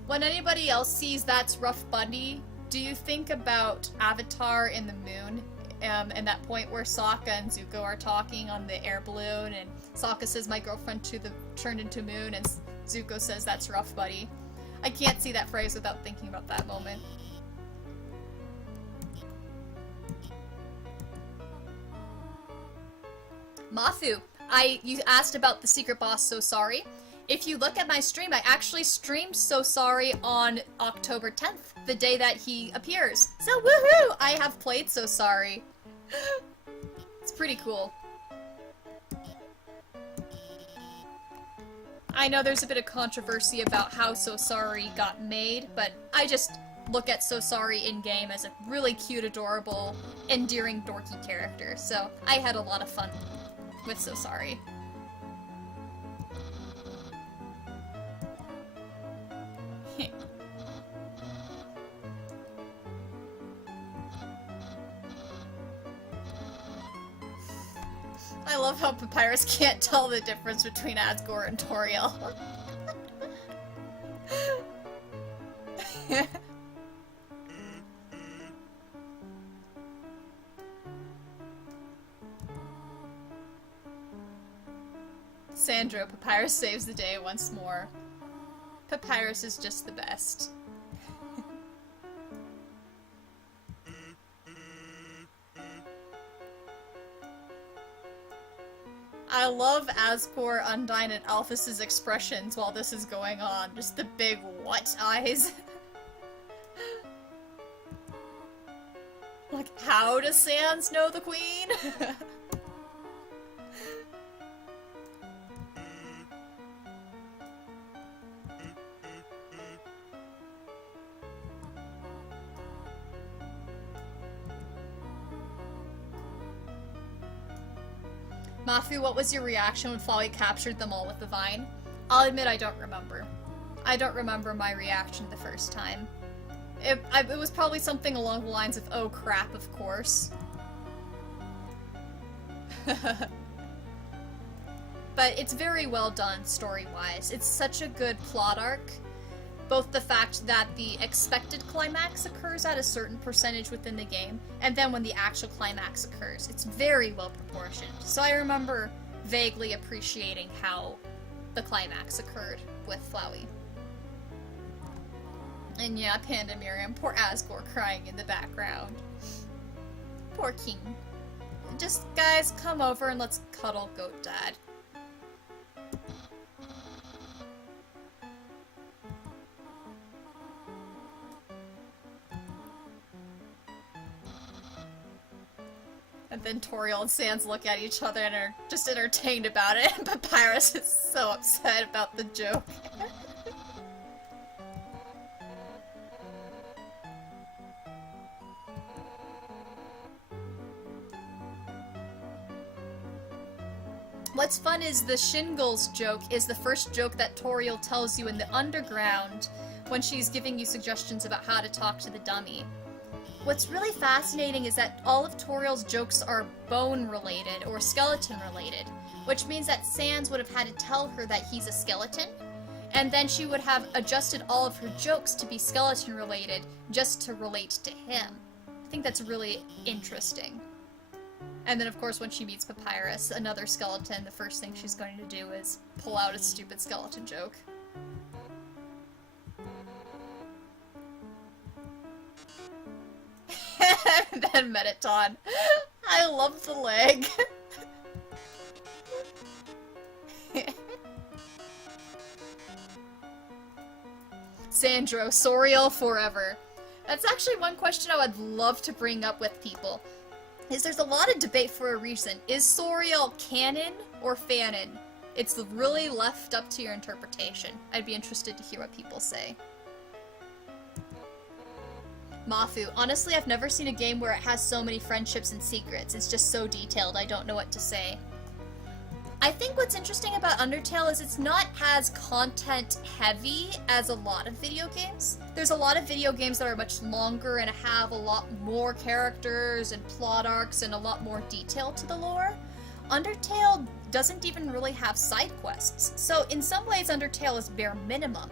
When anybody else sees That's Rough Buddy, do you think about Avatar in the Moon? And that point where Sokka and Zuko are talking on the air balloon, and Sokka says, "My girlfriend turned into moon," and Zuko says, "That's rough, buddy." I can't see that phrase without thinking about that moment. Mathu, you asked about the secret boss So Sorry. If you look at my stream, I actually streamed So Sorry on October 10th, the day that he appears. So woohoo! I have played So Sorry. It's pretty cool. I know there's a bit of controversy about how So Sorry got made, but I just look at So Sorry in-game as a really cute, adorable, endearing, dorky character, so I had a lot of fun with So Sorry. I love how Papyrus can't tell the difference between Asgore and Toriel. Sandro, Papyrus saves the day once more. Papyrus is just the best. I love Asgore, Undyne, and Alphys's expressions while this is going on. Just the big what eyes. Like, how does Sans know the queen? Matthew, what was your reaction when Flowey captured them all with the vine? I'll admit I don't remember. I don't remember my reaction the first time. It was probably something along the lines of, oh crap, of course. But it's very well done story-wise. It's such a good plot arc. Both the fact that the expected climax occurs at a certain percentage within the game, and then when the actual climax occurs. It's very well proportioned. So I remember vaguely appreciating how the climax occurred with Flowey. And yeah, Panda Miriam, poor Asgore crying in the background. Poor King. Just, guys, come over and let's cuddle Goat Dad. And then Toriel and Sans look at each other and are just entertained about it, and Papyrus is so upset about the joke. What's fun is the Shingles joke is the first joke that Toriel tells you in the underground when she's giving you suggestions about how to talk to the dummy. What's really fascinating is that all of Toriel's jokes are bone-related or skeleton-related, which means that Sans would have had to tell her that he's a skeleton, and then she would have adjusted all of her jokes to be skeleton-related just to relate to him. I think that's really interesting. And then, of course, when she meets Papyrus, another skeleton, the first thing she's going to do is pull out a stupid skeleton joke. And then Mettaton. I love the leg. Sandro, Soriel forever. That's actually one question I would love to bring up with people. There's a lot of debate for a reason. Is Soriel canon or fanon? It's really left up to your interpretation. I'd be interested to hear what people say. Mafu, honestly, I've never seen a game where it has so many friendships and secrets. It's just so detailed, I don't know what to say. I think what's interesting about Undertale is it's not as content heavy as a lot of video games. There's a lot of video games that are much longer and have a lot more characters and plot arcs and a lot more detail to the lore. Undertale doesn't even really have side quests, so in some ways Undertale is bare minimum.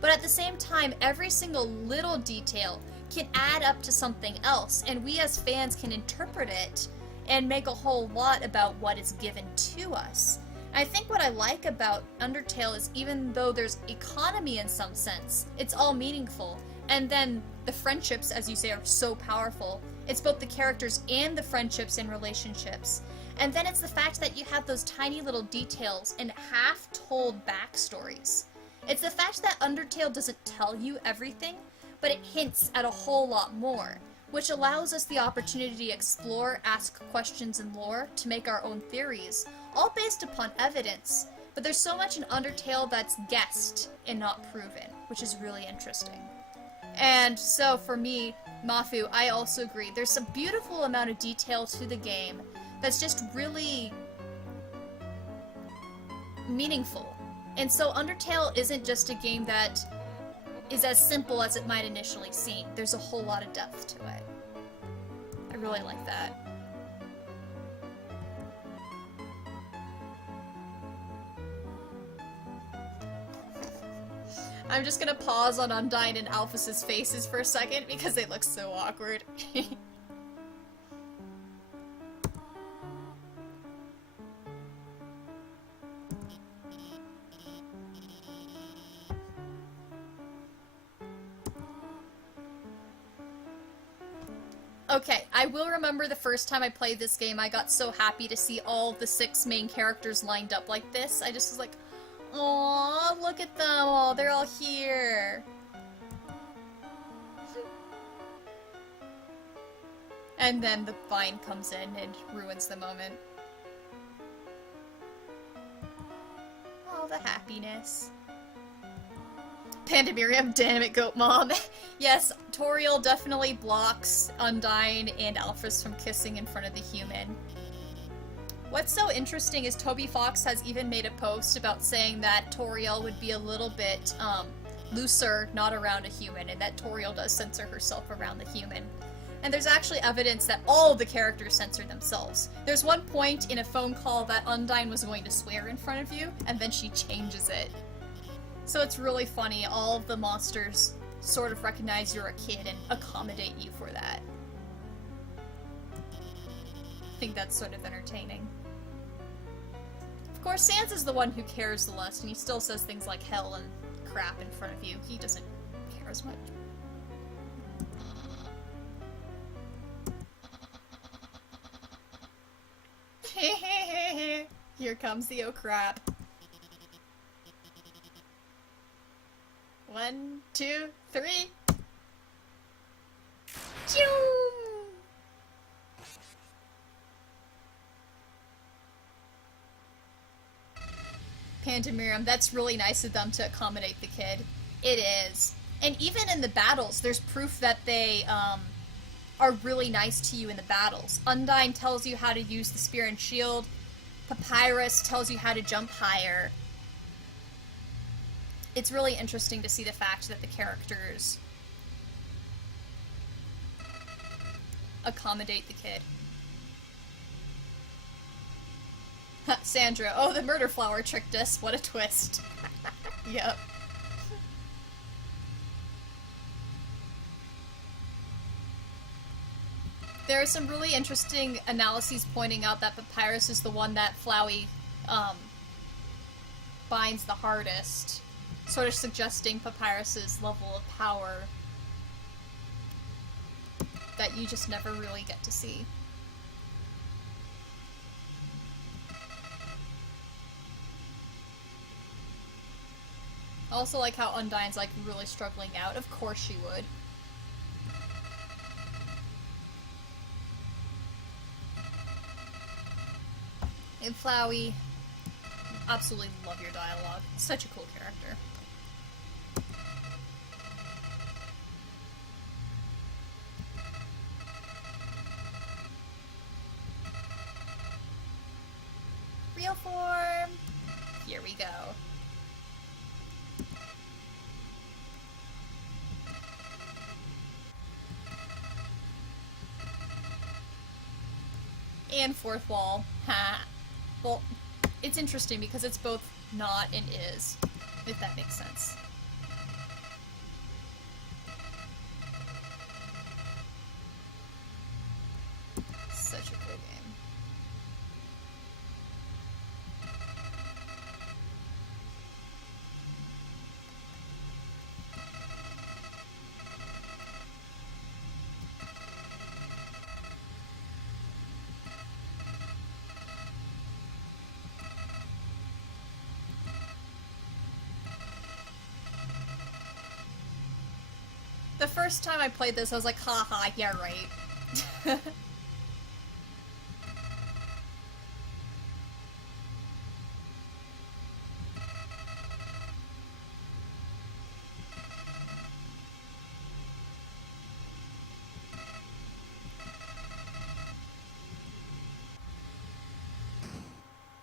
But at the same time, every single little detail can add up to something else, and we as fans can interpret it and make a whole lot about what is given to us. I think what I like about Undertale is even though there's economy in some sense, it's all meaningful. And then the friendships, as you say, are so powerful. It's both the characters and the friendships and relationships. And then it's the fact that you have those tiny little details and half-told backstories. It's the fact that Undertale doesn't tell you everything, but it hints at a whole lot more, which allows us the opportunity to explore, ask questions in lore, to make our own theories, all based upon evidence. But there's so much in Undertale that's guessed and not proven, which is really interesting. And so for me, Mafu, I also agree. There's a beautiful amount of detail to the game that's just really meaningful. And so Undertale isn't just a game that is as simple as it might initially seem. There's a whole lot of depth to it. I really like that. I'm just gonna pause on Undyne and Alphys's faces for a second because they look so awkward. Okay, I will remember the first time I played this game, I got so happy to see all the 6 main characters lined up like this. I just was like, aww, look at them all, they're all here. And then the vine comes in and ruins the moment. Oh, the happiness. Pandemirium, damn it, Goat Mom. Yes, Toriel definitely blocks Undyne and Alphys from kissing in front of the human. What's so interesting is Toby Fox has even made a post about saying that Toriel would be a little bit looser not around a human, and that Toriel does censor herself around the human. And there's actually evidence that all of the characters censor themselves. There's one point in a phone call that Undyne was going to swear in front of you, and then she changes it. So it's really funny, all of the monsters sort of recognize you're a kid and accommodate you for that. I think that's sort of entertaining. Of course, Sans is the one who cares the less, and he still says things like hell and crap in front of you. He doesn't care as much. Here comes the oh crap. 1, 2, 3. Choom! Pandemirium, that's really nice of them to accommodate the kid. It is. And even in the battles, there's proof that they are really nice to you in the battles. Undyne tells you how to use the spear and shield. Papyrus tells you how to jump higher. It's really interesting to see the fact that the characters accommodate the kid. Sandra, oh, the murder flower tricked us. What a twist. Yep. There are some really interesting analyses pointing out that Papyrus is the one that Flowey binds the hardest, sort of suggesting Papyrus's level of power that you just never really get to see. I also like how Undyne's like really struggling out. Of course she would. And Flowey, absolutely love your dialogue. Such a cool character. real form. Here we go. And fourth wall. Ha. Well, it's interesting because it's both not and is, if that makes sense. Such a cool game. The first time I played this, I was like, haha, yeah, right.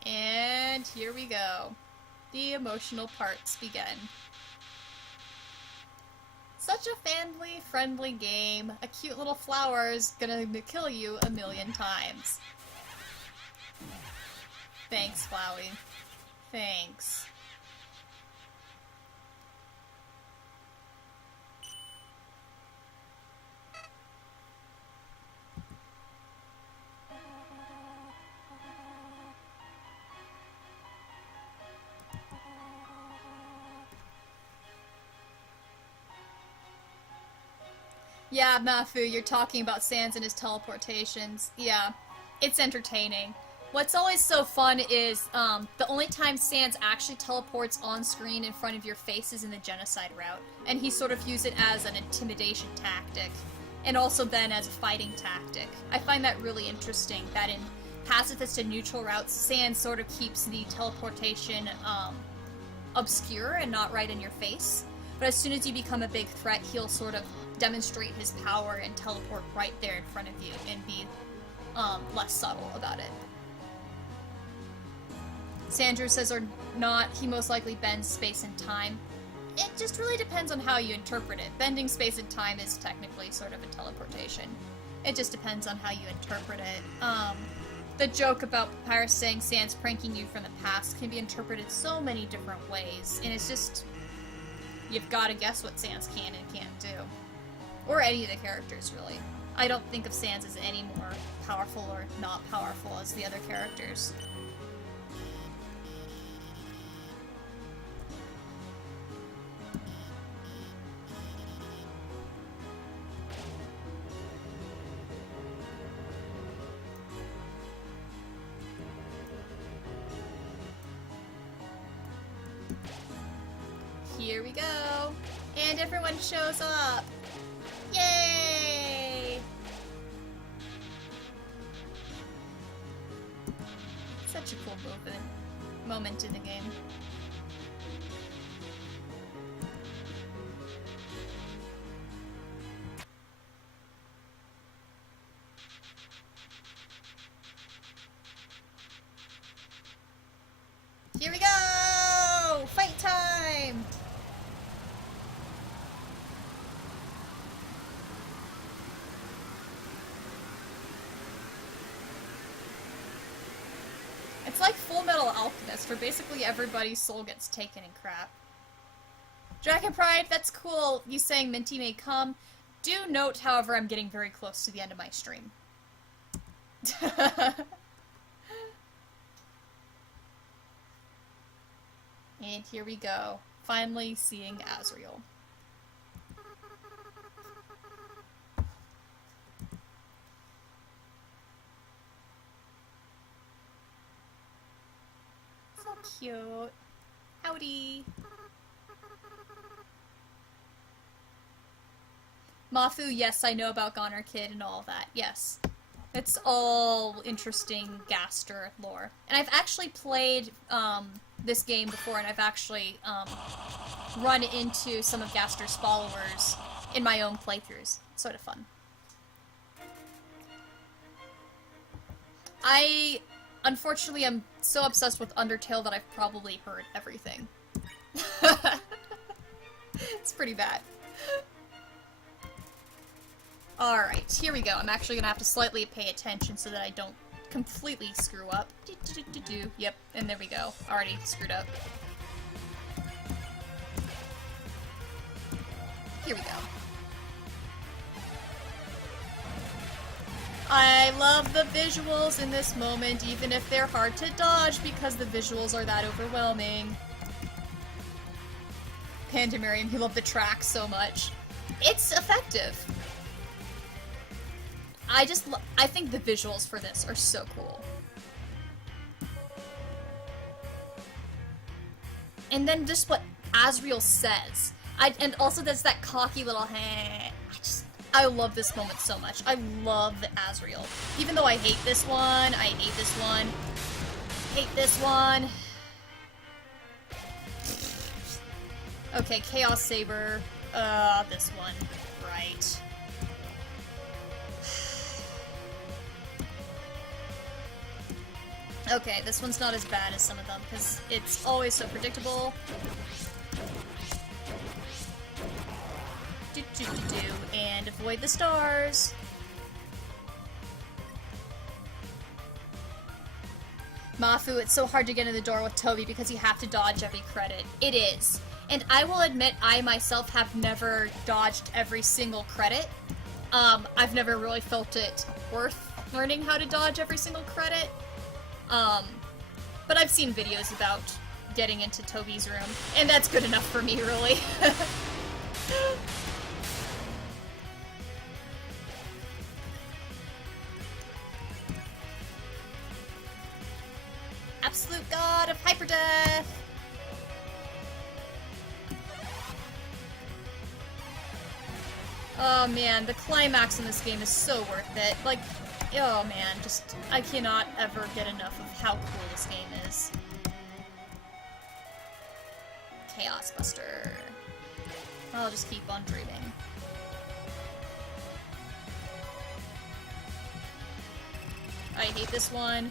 And here we go. The emotional parts begin. Such a family-friendly game. A cute little flower is gonna kill you a million times. Thanks, Flowey. Thanks. Yeah, Mafu, you're talking about Sans and his teleportations. Yeah, it's entertaining. What's always so fun is the only time Sans actually teleports on screen in front of your face is in the genocide route, and he sort of used it as an intimidation tactic, and also then as a fighting tactic. I find that really interesting, that in pacifist and neutral routes, Sans sort of keeps the teleportation obscure and not right in your face, but as soon as you become a big threat, he'll sort of demonstrate his power and teleport right there in front of you and be less subtle about it. Sandra says or not, he most likely bends space and time. It just really depends on how you interpret it. Bending space and time is technically sort of a teleportation. It just depends on how you interpret it. The joke about Papyrus saying Sans pranking you from the past can be interpreted so many different ways, and it's just, you've got to guess what Sans can and can't do. Or any of the characters, really. I don't think of Sans as any more powerful or not powerful as the other characters. Here we go! And everyone shows up! Yay! Such a cool moment in the game. Here we go! Fight time! It's like Full Metal Alchemist, where basically everybody's soul gets taken and crap. Dragon Pride, that's cool. You saying Minty may come. Do note, however, I'm getting very close to the end of my stream. And here we go. Finally seeing Asriel. So cute. Howdy. Mafu, yes, I know about Goner Kid and all that. Yes. It's all interesting Gaster lore. And I've actually played this game before, and I've actually run into some of Gaster's followers in my own playthroughs. It's sort of fun. I Unfortunately, I'm so obsessed with Undertale that I've probably heard everything. It's pretty bad. Alright, here we go. I'm actually gonna have to slightly pay attention so that I don't completely screw up. Yep, and there we go. Already screwed up. Here we go. I love the visuals in this moment, even if they're hard to dodge because the visuals are that overwhelming. Pandemarium, you love the track so much. It's effective. I think the visuals for this are so cool. And then just what Asriel says. And also there's that cocky little I love this moment so much. I love the Asriel. Even though I hate this one, hate this one. Okay, Chaos Saber. This one. Right. Okay, this one's not as bad as some of them, because it's always so predictable. And avoid the stars. Mafu, it's so hard to get in the door with Toby because you have to dodge every credit. It is. And I will admit I myself have never dodged every single credit. I've never really felt it worth learning how to dodge every single credit. But I've seen videos about getting into Toby's room, and that's good enough for me, really. Absolute god of hyperdeath! Oh man, the climax in this game is so worth it. Like, oh man, just, I cannot ever get enough of how cool this game is. Chaos Buster. I'll just keep on dreaming. I hate this one.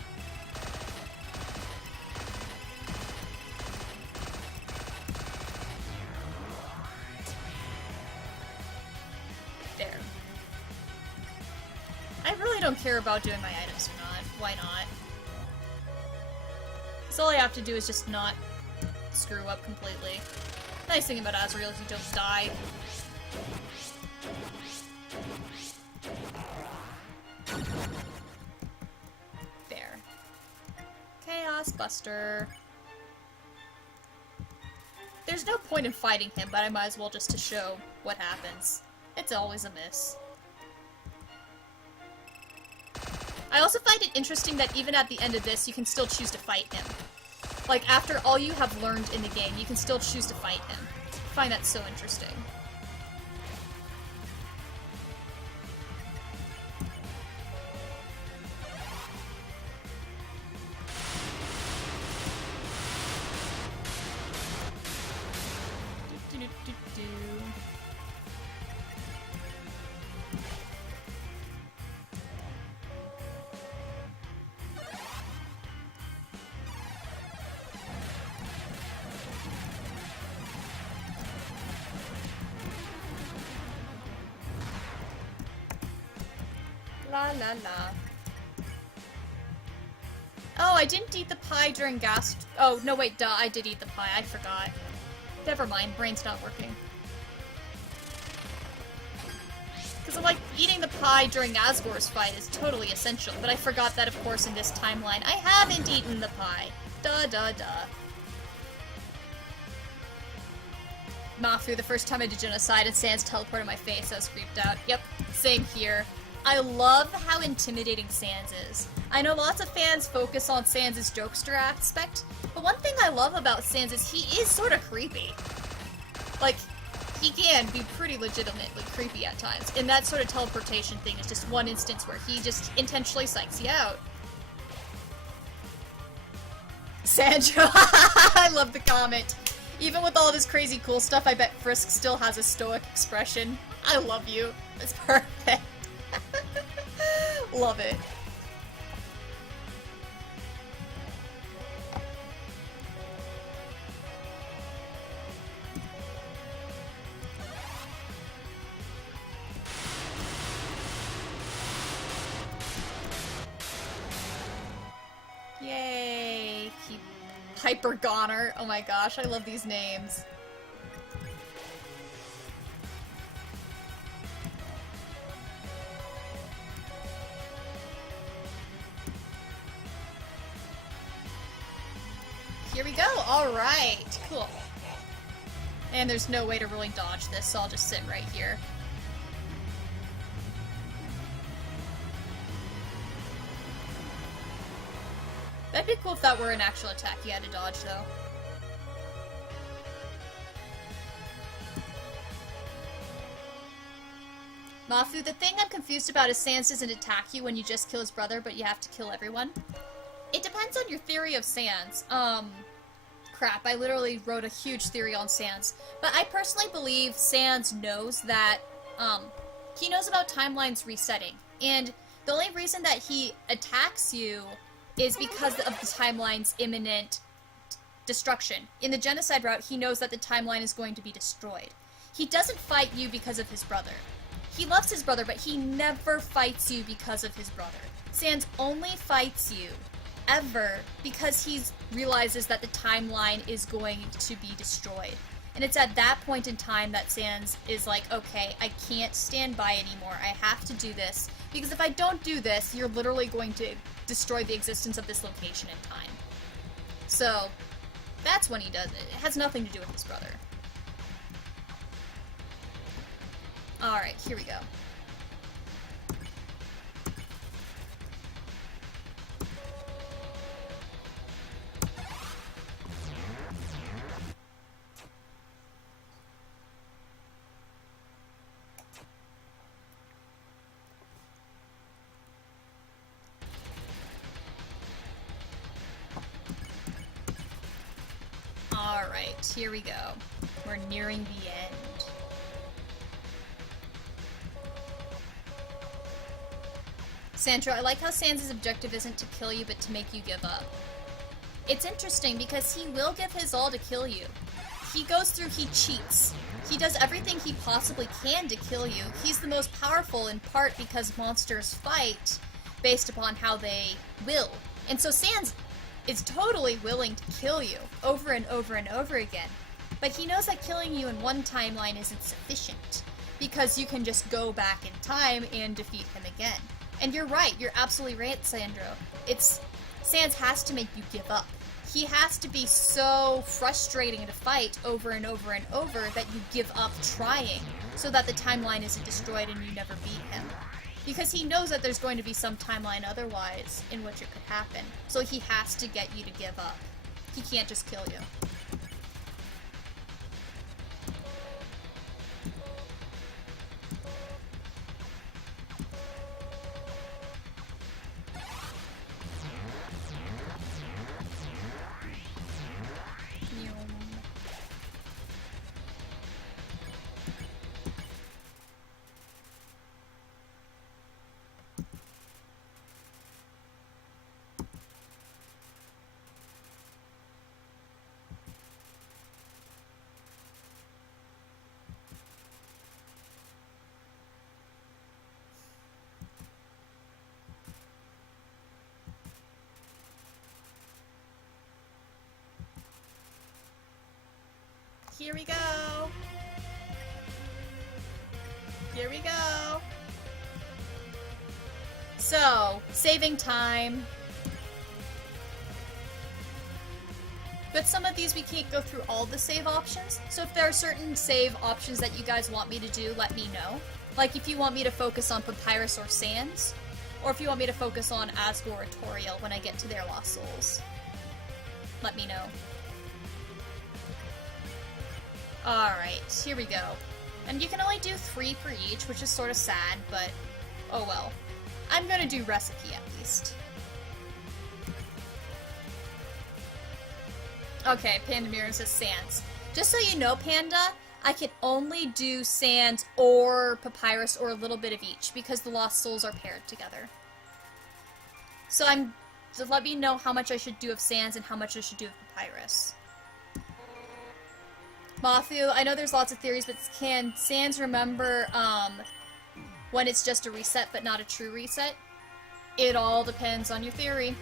There. I really don't care about doing my items or not. Why not? So all I have to do is just not screw up completely. Nice thing about Asriel is you don't die. There. Chaos Buster. There's no point in fighting him, but I might as well just to show what happens. It's always a miss. I also find it interesting that even at the end of this, you can still choose to fight him. Like, after all you have learned in the game, you can still choose to fight him. I find that so interesting. La la la. Oh, I didn't eat the pie during gas. Oh, no, wait, duh, I did eat the pie. I forgot. Never mind, brain's not working. Because I'm like, eating the pie during Asgore's fight is totally essential, but I forgot that, of course, in this timeline, I haven't eaten the pie. Duh, duh, duh. Mafu, the first time I did genocide and Sans teleported my face, I was creeped out. Yep, same here. I love how intimidating Sans is. I know lots of fans focus on Sans' jokester aspect, but one thing I love about Sans is he is sort of creepy. Like, he can be pretty legitimately creepy at times, and that sort of teleportation thing is just one instance where he just intentionally psychs you out. Sanjo, I love the comment. Even with all of his crazy cool stuff, I bet Frisk still has a stoic expression. I love you. It's perfect. Love it. Hyper Goner. Oh my gosh, I love these names. Here we go. Alright, cool. And there's no way to really dodge this, so I'll just sit right here. That'd be cool if that were an actual attack you had to dodge, though. Mafu, the thing I'm confused about is Sans doesn't attack you when you just kill his brother, but you have to kill everyone. It depends on your theory of Sans. Crap, I literally wrote a huge theory on Sans. But I personally believe Sans knows that, he knows about timelines resetting. And the only reason that he attacks you is because of the timeline's imminent destruction. In the genocide route, he knows that the timeline is going to be destroyed. He doesn't fight you because of his brother. He loves his brother, but he never fights you because of his brother. Sans only fights you, ever, because he realizes that the timeline is going to be destroyed. And it's at that point in time that Sans is like, okay, I can't stand by anymore. I have to do this. Because if I don't do this, you're literally going to destroy the existence of this location in time. So, that's when he does it. It has nothing to do with his brother. Alright, here we go. Alright, here we go. We're nearing the end. Sandra, I like how Sans' objective isn't to kill you, but to make you give up. It's interesting because he will give his all to kill you. He goes through, he cheats. He does everything he possibly can to kill you. He's the most powerful in part because monsters fight based upon how they will. And so Sans is totally willing to kill you over and over and over again. But he knows that killing you in one timeline isn't sufficient because you can just go back in time and defeat him again. And you're right, you're absolutely right, Sandro. Sans has to make you give up. He has to be so frustrating to fight over and over and over that you give up trying, so that the timeline isn't destroyed and you never beat him. Because he knows that there's going to be some timeline otherwise in which it could happen. So he has to get you to give up. He can't just kill you. Here we go. Here we go. So, saving time. But some of these we can't go through all the save options. So if there are certain save options that you guys want me to do, let me know. Like if you want me to focus on Papyrus or Sans, or if you want me to focus on Asgore or Toriel when I get to their Lost Souls. Let me know. Alright, here we go. And you can only do 3 per each, which is sort of sad, but oh well. I'm gonna do recipe at least. Okay, Panda Mirror says Sans. Just so you know, Panda, I can only do Sans or Papyrus or a little bit of each, because the Lost Souls are paired together. So let me know how much I should do of Sans and how much I should do of Papyrus. Matthew, I know there's lots of theories, but can Sans remember when it's just a reset but not a true reset? It all depends on your theory.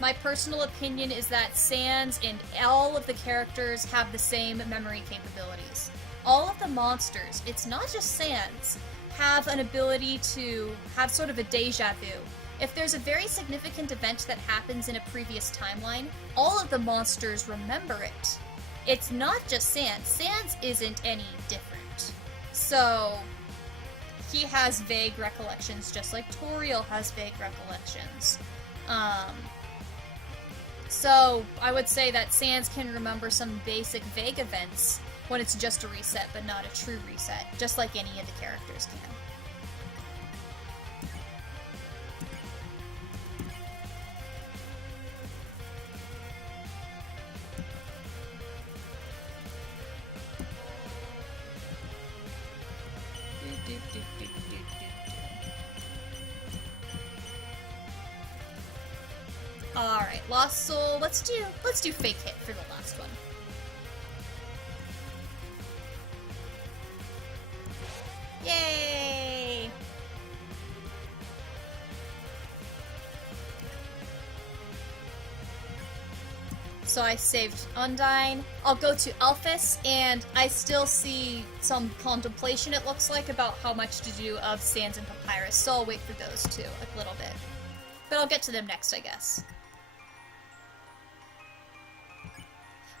My personal opinion is that Sans and all of the characters have the same memory capabilities. All of the monsters, it's not just Sans, have an ability to have sort of a deja vu. If there's a very significant event that happens in a previous timeline, all of the monsters remember it. It's not just Sans. Sans isn't any different. So, he has vague recollections, just like Toriel has vague recollections. So, I would say that Sans can remember some basic vague events when it's just a reset, but not a true reset, just like any of the characters can. Alright, Lost Soul, let's do Fake Hit for the last one. Yay! So I saved Undyne. I'll go to Alphys, and I still see some contemplation, it looks like, about how much to do of Sans and Papyrus, so I'll wait for those two a little bit. But I'll get to them next, I guess.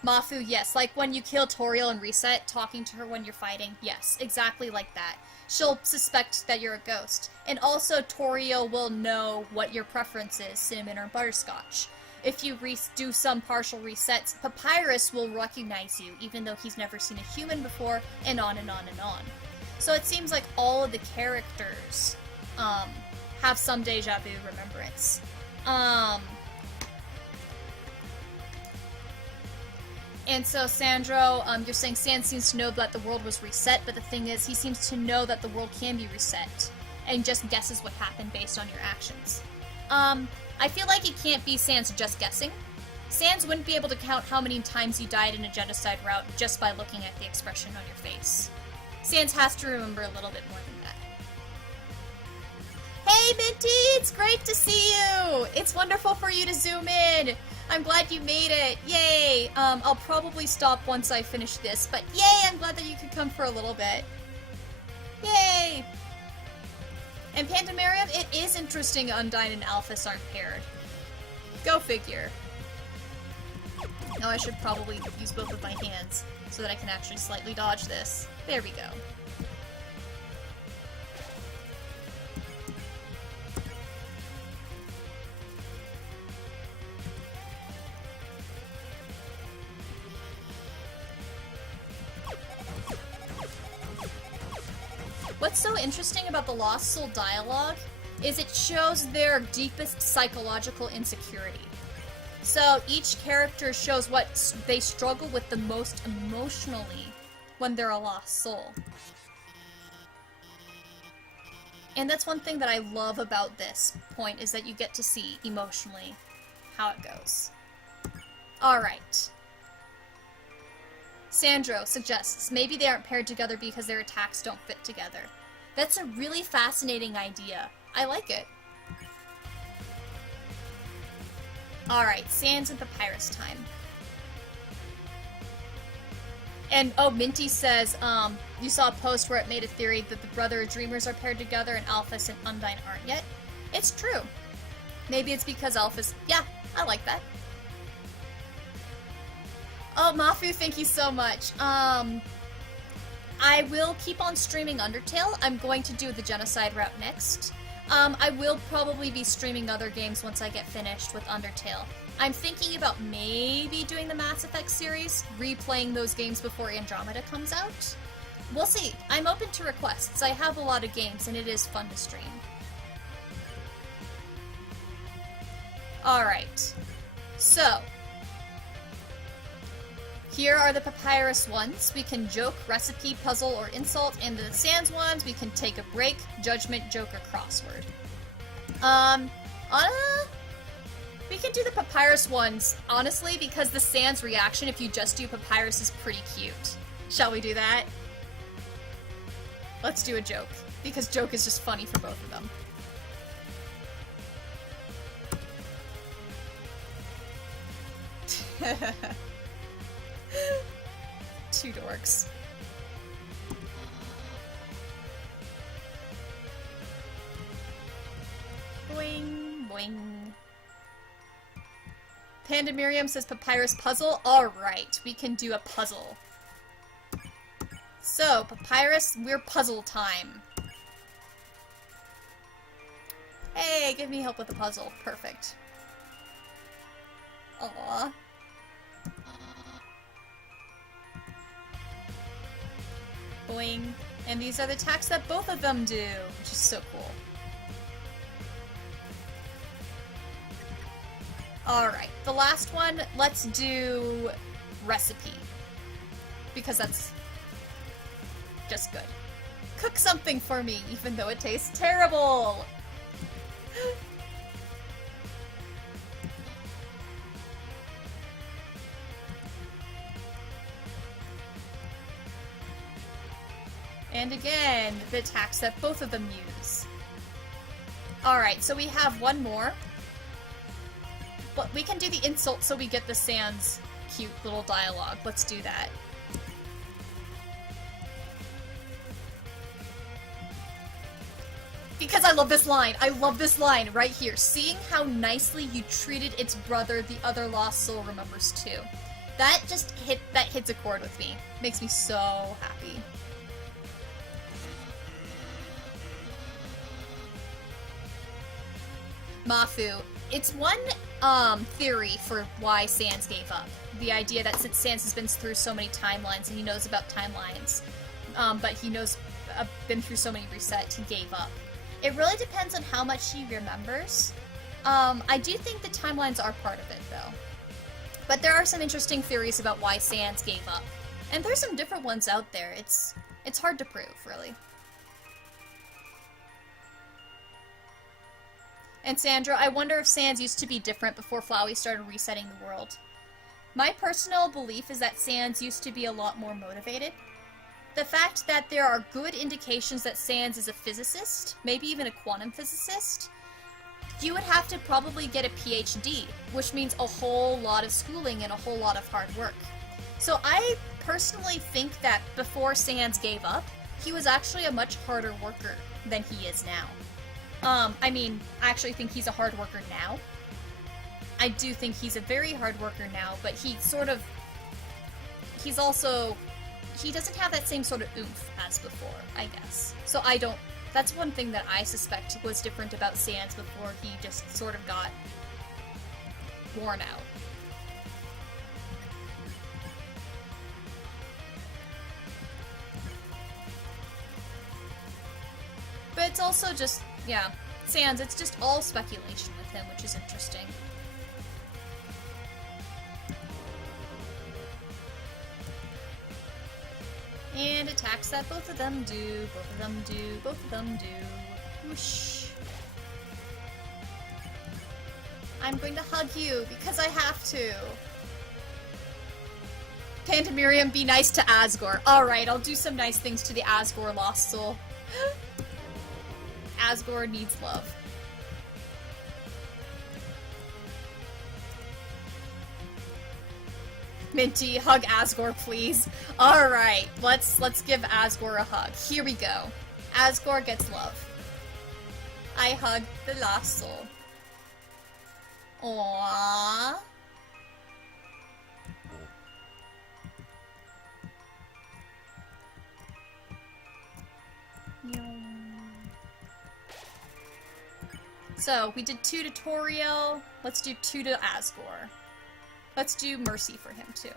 Mafu, yes, like when you kill Toriel and reset, talking to her when you're fighting, yes, exactly like that. She'll suspect that you're a ghost. And also, Toriel will know what your preference is, cinnamon or butterscotch. If you do some partial resets, Papyrus will recognize you, even though he's never seen a human before, and on and on and on. So it seems like all of the characters have some deja vu remembrance. And so, Sandro, you're saying Sans seems to know that the world was reset, but the thing is, he seems to know that the world can be reset, and just guesses what happened based on your actions. I feel like it can't be Sans just guessing. Sans wouldn't be able to count how many times you died in a genocide route just by looking at the expression on your face. Sans has to remember a little bit more than that. Hey, Minty! It's great to see you! It's wonderful for you to zoom in! I'm glad you made it! Yay! I'll probably stop once I finish this, but yay! I'm glad that you could come for a little bit. Yay! And Pandemarium, it is interesting Undyne and Alphys aren't paired. Go figure. Now I should probably use both of my hands so that I can actually slightly dodge this. There we go. What's so interesting about the Lost Soul dialogue is it shows their deepest psychological insecurity. So each character shows what they struggle with the most emotionally when they're a lost soul. And that's one thing that I love about this point, is that you get to see emotionally how it goes. Alright. Sandro suggests maybe they aren't paired together because their attacks don't fit together. That's a really fascinating idea. I like it. Alright, Sans and Papyrus time. And, oh, Minty says, you saw a post where it made a theory that the Brother of Dreamers are paired together and Alphys and Undyne aren't yet. It's true. Maybe it's because Alphys... Yeah, I like that. Oh, Mafu, thank you so much. I will keep on streaming Undertale. I'm going to do the Genocide route next. I will probably be streaming other games once I get finished with Undertale. I'm thinking about maybe doing the Mass Effect series, replaying those games before Andromeda comes out. We'll see. I'm open to requests. I have a lot of games, and it is fun to stream. Alright. So, here are the Papyrus ones. We can joke, recipe, puzzle, or insult. And the Sans ones, we can take a break, judgment, joke, or crossword. We can do the Papyrus ones, honestly, because the Sans reaction, if you just do Papyrus, is pretty cute. Shall we do that? Let's do a joke, because joke is just funny for both of them. Two dorks. Boing, boing. Panda Miriam says Papyrus puzzle. Alright, we can do a puzzle. So, Papyrus, we're puzzle time. Hey, give me help with the puzzle. Perfect. Aww. Boing. And these are the attacks that both of them do, which is so cool. Alright, the last one, let's do recipe. Because that's just good. Cook something for me, even though it tastes terrible! And again, the attacks that both of them use. Alright, so we have one more. But we can do the insult so we get the Sans cute little dialogue. Let's do that. Because I love this line. I love this line right here. Seeing how nicely you treated its brother, the other lost soul remembers too. That just hits a chord with me. Makes me so happy. Mafu. It's one theory for why Sans gave up. The idea that since Sans has been through so many timelines and he knows about timelines, but he knows been through so many resets, he gave up. It really depends on how much he remembers. I do think the timelines are part of it, though. But there are some interesting theories about why Sans gave up. And there's some different ones out there. It's hard to prove, really. And Sandra, I wonder if Sans used to be different before Flowey started resetting the world. My personal belief is that Sans used to be a lot more motivated. The fact that there are good indications that Sans is a physicist, maybe even a quantum physicist, you would have to probably get a PhD, which means a whole lot of schooling and a whole lot of hard work. So I personally think that before Sans gave up, he was actually a much harder worker than he is now. I mean, I actually think he's a hard worker now. I do think he's a very hard worker now, but he's also, he doesn't have that same sort of oomph as before, I guess. So that's one thing that I suspect was different about Sans before he just sort of got worn out. But it's also just, yeah, Sans, it's just all speculation with him, which is interesting. And attacks that both of them do, both of them do, both of them do. Whoosh. I'm going to hug you, because I have to. Panda Miriam, be nice to Asgore. Alright, I'll do some nice things to the Asgore lost soul. Asgore needs love. Minty, hug Asgore, please. Alright, let's give Asgore a hug. Here we go. Asgore gets love. I hug the lost soul. Aww. So, we did 2 to Toriel. Let's do 2 to Asgore. Let's do Mercy for him, too.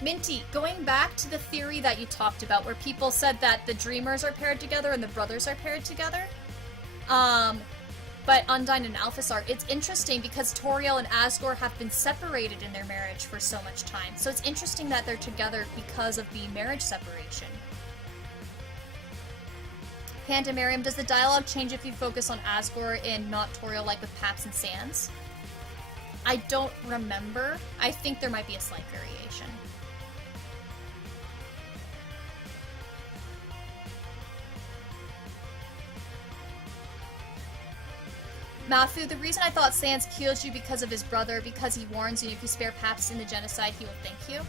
Minty, going back to the theory that you talked about, where people said that the Dreamers are paired together and the brothers are paired together, but Undyne and Alphysar, it's interesting because Toriel and Asgore have been separated in their marriage for so much time. So it's interesting that they're together because of the marriage separation. Panda Miriam, does the dialogue change if you focus on Asgore and not Toriel like with Paps and Sans? I don't remember. I think there might be a slight variation. Mafu, the reason I thought Sans kills you because of his brother, because he warns you if you spare Paps in the genocide, he will thank you.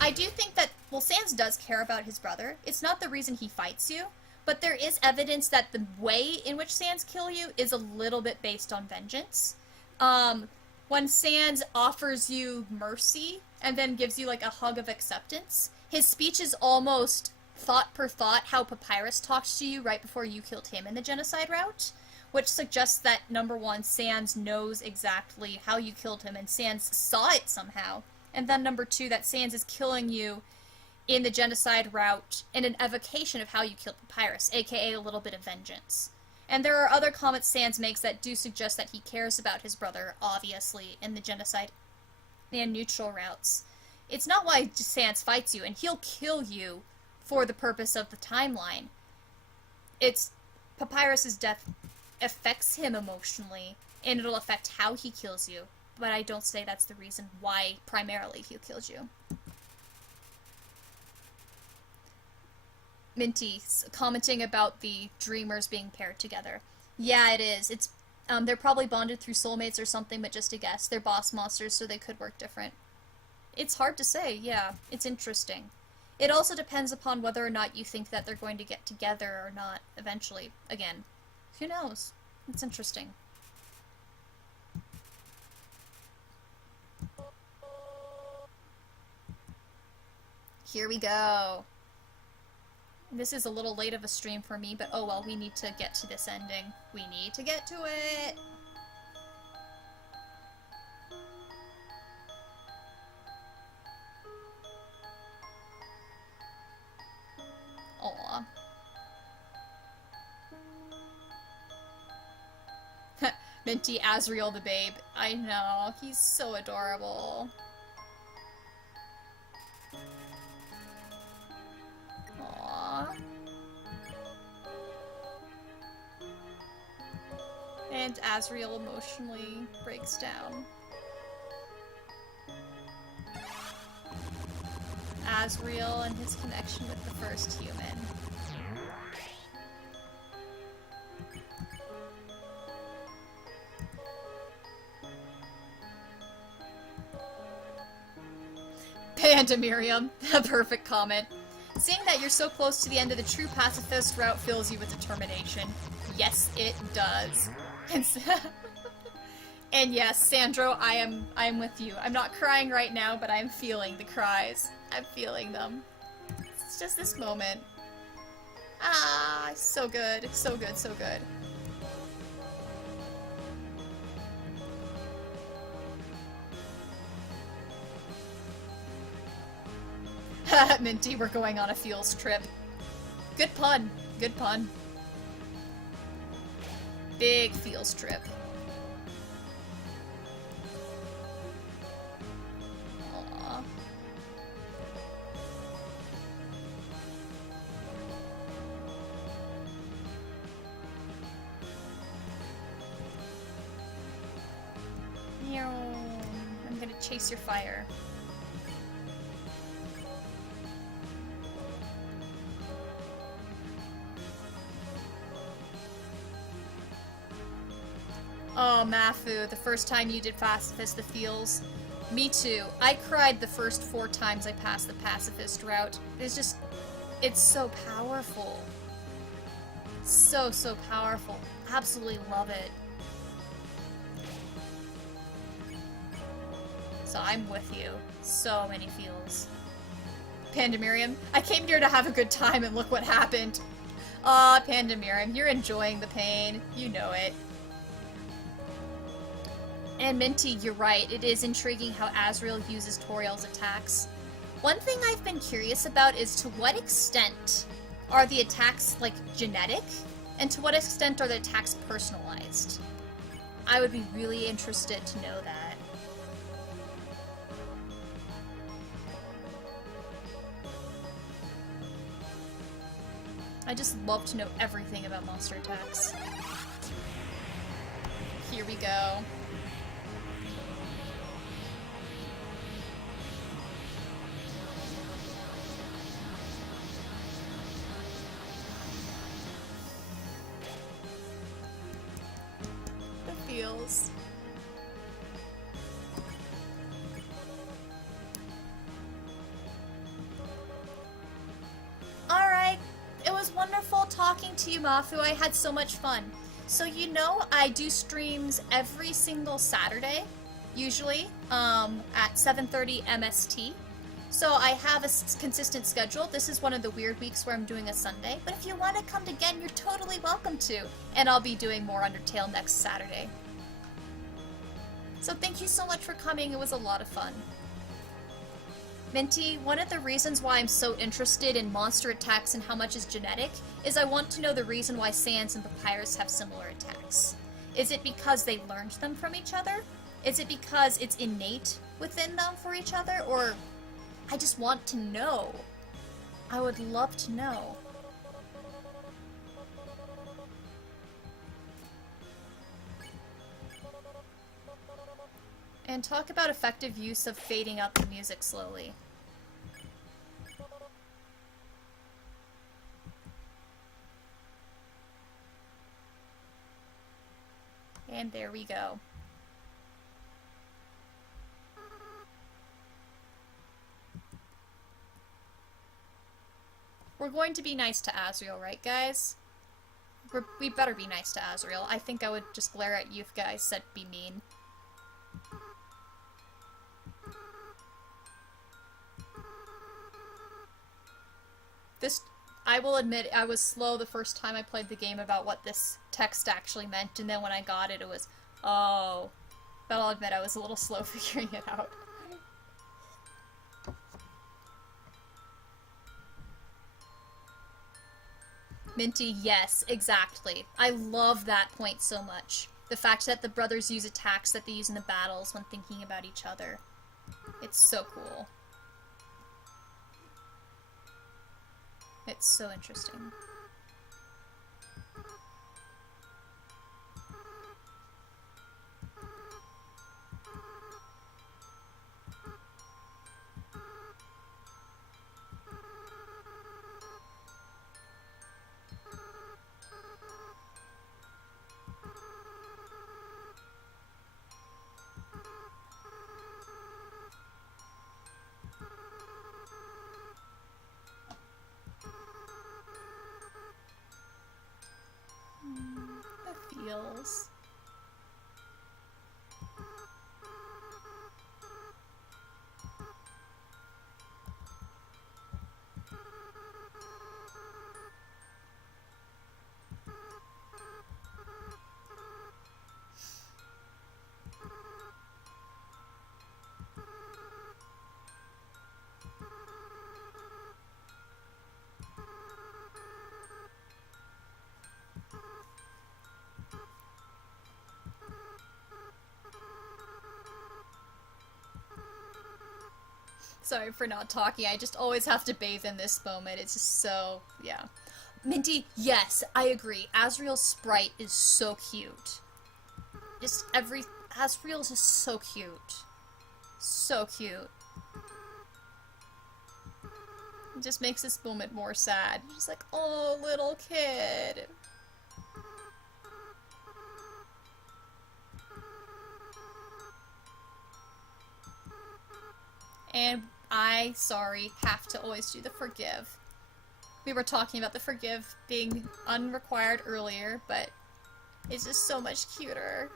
I do think that, well, Sans does care about his brother. It's not the reason he fights you, but there is evidence that the way in which Sans kill you is a little bit based on vengeance. When Sans offers you mercy and then gives you like a hug of acceptance, his speech is almost thought per thought how Papyrus talks to you right before you killed him in the genocide route, which suggests that, number one, Sans knows exactly how you killed him and Sans saw it somehow. And then number two, that Sans is killing you in the genocide route in an evocation of how you killed Papyrus, aka a little bit of vengeance. And there are other comments Sans makes that do suggest that he cares about his brother, obviously, in the genocide and neutral routes. It's not why Sans fights you, and he'll kill you for the purpose of the timeline. It's Papyrus's death affects him emotionally, and it'll affect how he kills you. But I don't say that's the reason why, primarily, he kills you. Minty commenting about the dreamers being paired together. Yeah, it is. It's they're probably bonded through soulmates or something, but just a guess. They're boss monsters, so they could work different. It's hard to say, yeah. It's interesting. It also depends upon whether or not you think that they're going to get together or not, eventually. Again, who knows? It's interesting. Here we go. This is a little late of a stream for me, but oh well, we need to get to this ending. We need to get to it! Aw. Minty Asriel the babe. I know, he's so adorable. Aww. And Asriel emotionally breaks down. Asriel and his connection with the first human. Panda Miriam, a perfect comment. Seeing that you're so close to the end of the true pacifist route fills you with determination. Yes, it does. And yes, Sandro, I am with you. I'm not crying right now, but I'm feeling the cries. I'm feeling them. It's just this moment. Ah, so good, so good, so good. Minty, we're going on a feels trip. Good pun. Good pun. Big feels trip. Aww. I'm gonna chase your fire. Oh, Mafu, the first time you did Pacifist the feels. Me too. I cried the first 4 times I passed the Pacifist route. It's so powerful. So, so powerful. Absolutely love it. So I'm with you. So many feels. Panda Miriam, I came here to have a good time and look what happened. Aw, Panda Miriam, you're enjoying the pain. You know it. And Minty, you're right, it is intriguing how Asriel uses Toriel's attacks. One thing I've been curious about is to what extent are the attacks, like, genetic? And to what extent are the attacks personalized? I would be really interested to know that. I just love to know everything about monster attacks. Here we go. feels. Alright, it was wonderful talking to you, Mafu. I had so much fun. So you know I do streams every single Saturday, usually, at 7:30 MST. So I have a consistent schedule. This is one of the weird weeks where I'm doing a Sunday. But if you want to come again, you're totally welcome to. And I'll be doing more Undertale next Saturday. So thank you so much for coming. It was a lot of fun. Minty, one of the reasons why I'm so interested in monster attacks and how much is genetic is I want to know the reason why Sans and Papyrus have similar attacks. Is it because they learned them from each other? Is it because it's innate within them for each other? Or I just want to know. I would love to know. And talk about effective use of fading out the music slowly. And there we go. We're going to be nice to Asriel, right, guys? We better be nice to Asriel. I think I would just glare at you if guys said be mean. I will admit, I was slow the first time I played the game about what this text actually meant, and then when I got it, it was, oh. But I'll admit I was a little slow figuring it out. Minty, yes, exactly. I love that point so much. The fact that the brothers use attacks that they use in the battles when thinking about each other. It's so cool. It's so interesting. The feels. Sorry for not talking, I just always have to bathe in this moment. It's just so, yeah. Minty, yes, I agree. Asriel's sprite is so cute. Asriel's is so cute. So cute. It just makes this moment more sad. Just like, oh, little kid. And I, sorry, have to always do the forgive. We were talking about the forgive being unrequired earlier, but it's just so much cuter.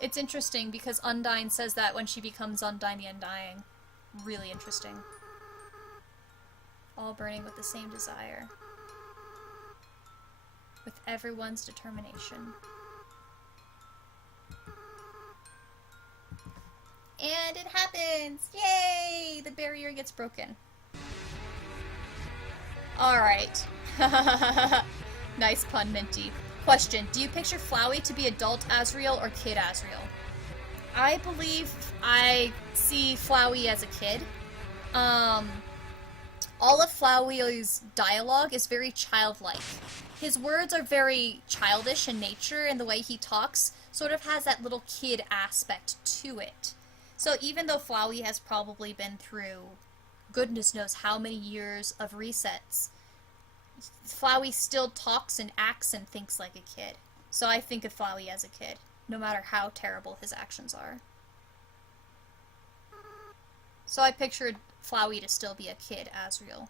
It's interesting because Undyne says that when she becomes Undyne the Undying. Really interesting. All burning with the same desire. With everyone's determination. And it happens! Yay! The barrier gets broken. Alright. Nice pun, Minty. Question, do you picture Flowey to be adult Asriel or kid Asriel? I believe I see Flowey as a kid. All of Flowey's dialogue is very childlike. His words are very childish in nature, and the way he talks sort of has that little kid aspect to it. So even though Flowey has probably been through goodness knows how many years of resets, Flowey still talks and acts and thinks like a kid. So I think of Flowey as a kid, no matter how terrible his actions are. So I pictured Flowey to still be a kid, Asriel.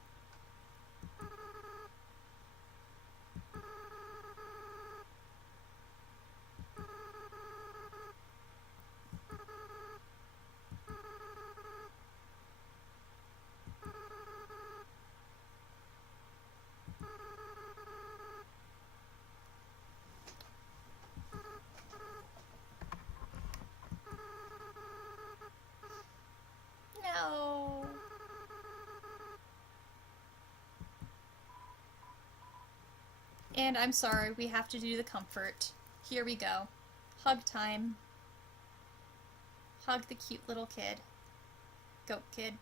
No. And I'm sorry, we have to do the comfort. Here we go. Hug time. Hug the cute little kid. Goat kid.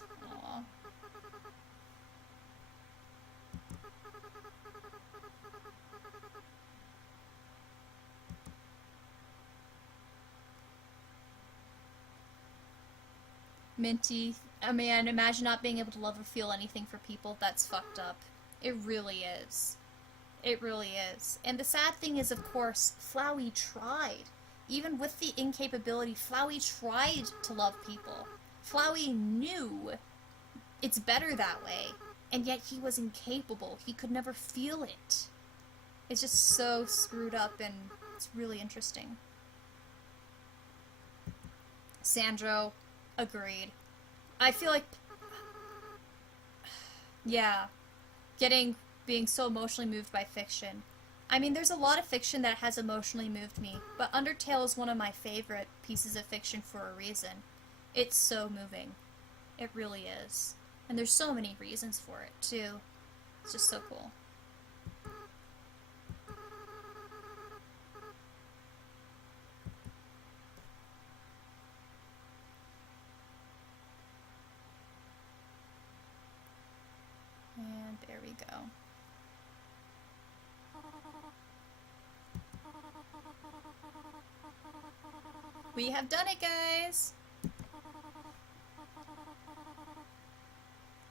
Aww. Minty, man, imagine not being able to love or feel anything for people. That's fucked up. It really is. It really is. And the sad thing is, of course, Flowey tried. Even with the incapability, Flowey tried to love people. Flowey knew it's better that way, and yet he was incapable. He could never feel it. It's just so screwed up, and it's really interesting. Sandro, agreed. I feel like, yeah, being so emotionally moved by fiction. I mean, there's a lot of fiction that has emotionally moved me, but Undertale is one of my favorite pieces of fiction for a reason. It's so moving. It really is. And there's so many reasons for it, too. It's just so cool. And there we go. We have done it, guys!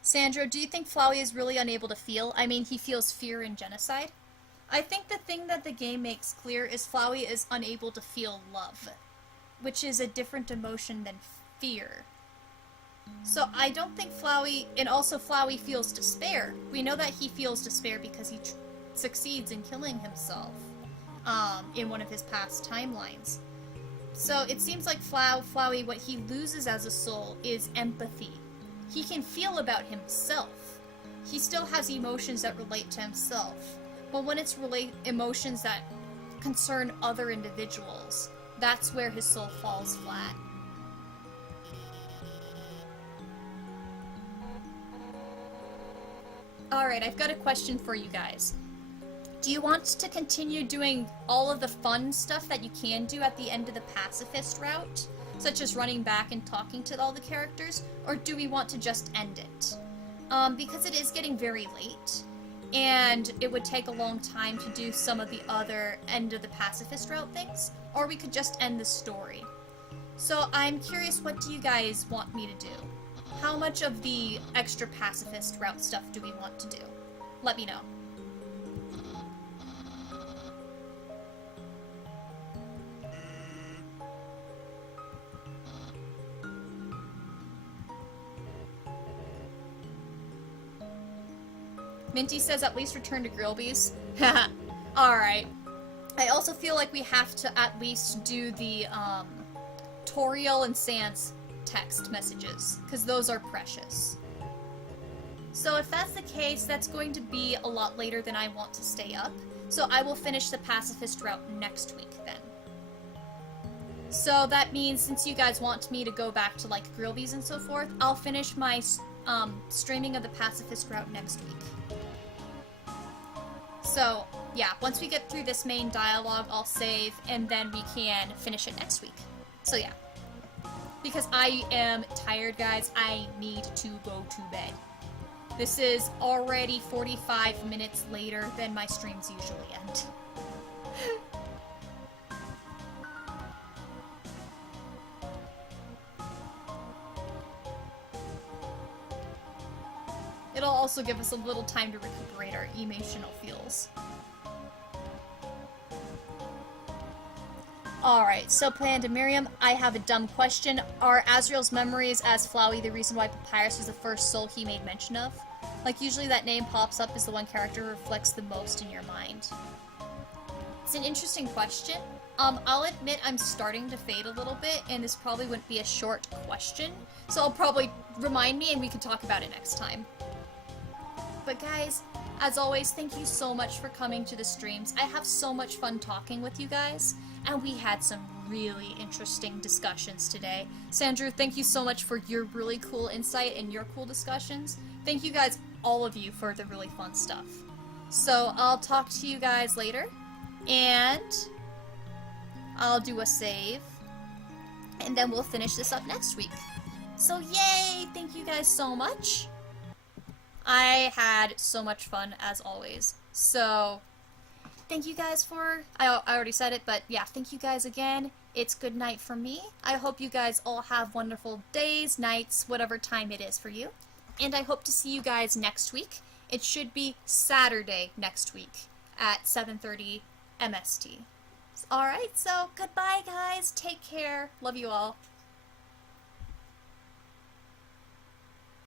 Sandro, do you think Flowey is really unable to feel? I mean, he feels fear and genocide. I think the thing that the game makes clear is Flowey is unable to feel love, which is a different emotion than fear. So I don't think Flowey, and also Flowey feels despair. We know that he feels despair because he succeeds in killing himself in one of his past timelines. So it seems like Flowey, what he loses as a soul is empathy. He can feel about himself. He still has emotions that relate to himself. But when it's emotions that concern other individuals, that's where his soul falls flat. Alright, I've got a question for you guys. Do you want to continue doing all of the fun stuff that you can do at the end of the pacifist route, such as running back and talking to all the characters, or do we want to just end it? Because it is getting very late, and it would take a long time to do some of the other end of the pacifist route things, or we could just end the story. So I'm curious, what do you guys want me to do? How much of the extra pacifist route stuff do we want to do? Let me know. Minty says at least return to Grillby's. Alright. I also feel like we have to at least do the Toriel and Sans text messages, because those are precious. So if that's the case, that's going to be a lot later than I want to stay up. So I will finish the pacifist route next week then. So that means since you guys want me to go back to like Grillby's and so forth, I'll finish my streaming of the pacifist route next week. So yeah, once we get through this main dialogue, I'll save and then we can finish it next week. So yeah. because I am tired, guys. I need to go to bed. This is already 45 minutes later than my streams usually end. It'll also give us a little time to recuperate our emotional feels. Alright, so Panda Miriam, I have a dumb question. Are Asriel's memories as Flowey the reason why Papyrus was the first soul he made mention of? Like, usually that name pops up as the one character who reflects the most in your mind. It's an interesting question. I'll admit I'm starting to fade a little bit, and this probably wouldn't be a short question, so I'll probably remind me and we can talk about it next time. But guys, as always, thank you so much for coming to the streams. I have so much fun talking with you guys, and we had some really interesting discussions today. Sandra, thank you so much for your really cool insight and your cool discussions. Thank you guys, all of you, for the really fun stuff. So I'll talk to you guys later, and I'll do a save, and then we'll finish this up next week. So yay! Thank you guys so much. I had so much fun, as always. So, thank you guys for... I already said it, but yeah, thank you guys again. It's good night for me. I hope you guys all have wonderful days, nights, whatever time it is for you. And I hope to see you guys next week. It should be Saturday next week at 7:30 MST. Alright, so goodbye guys. Take care. Love you all.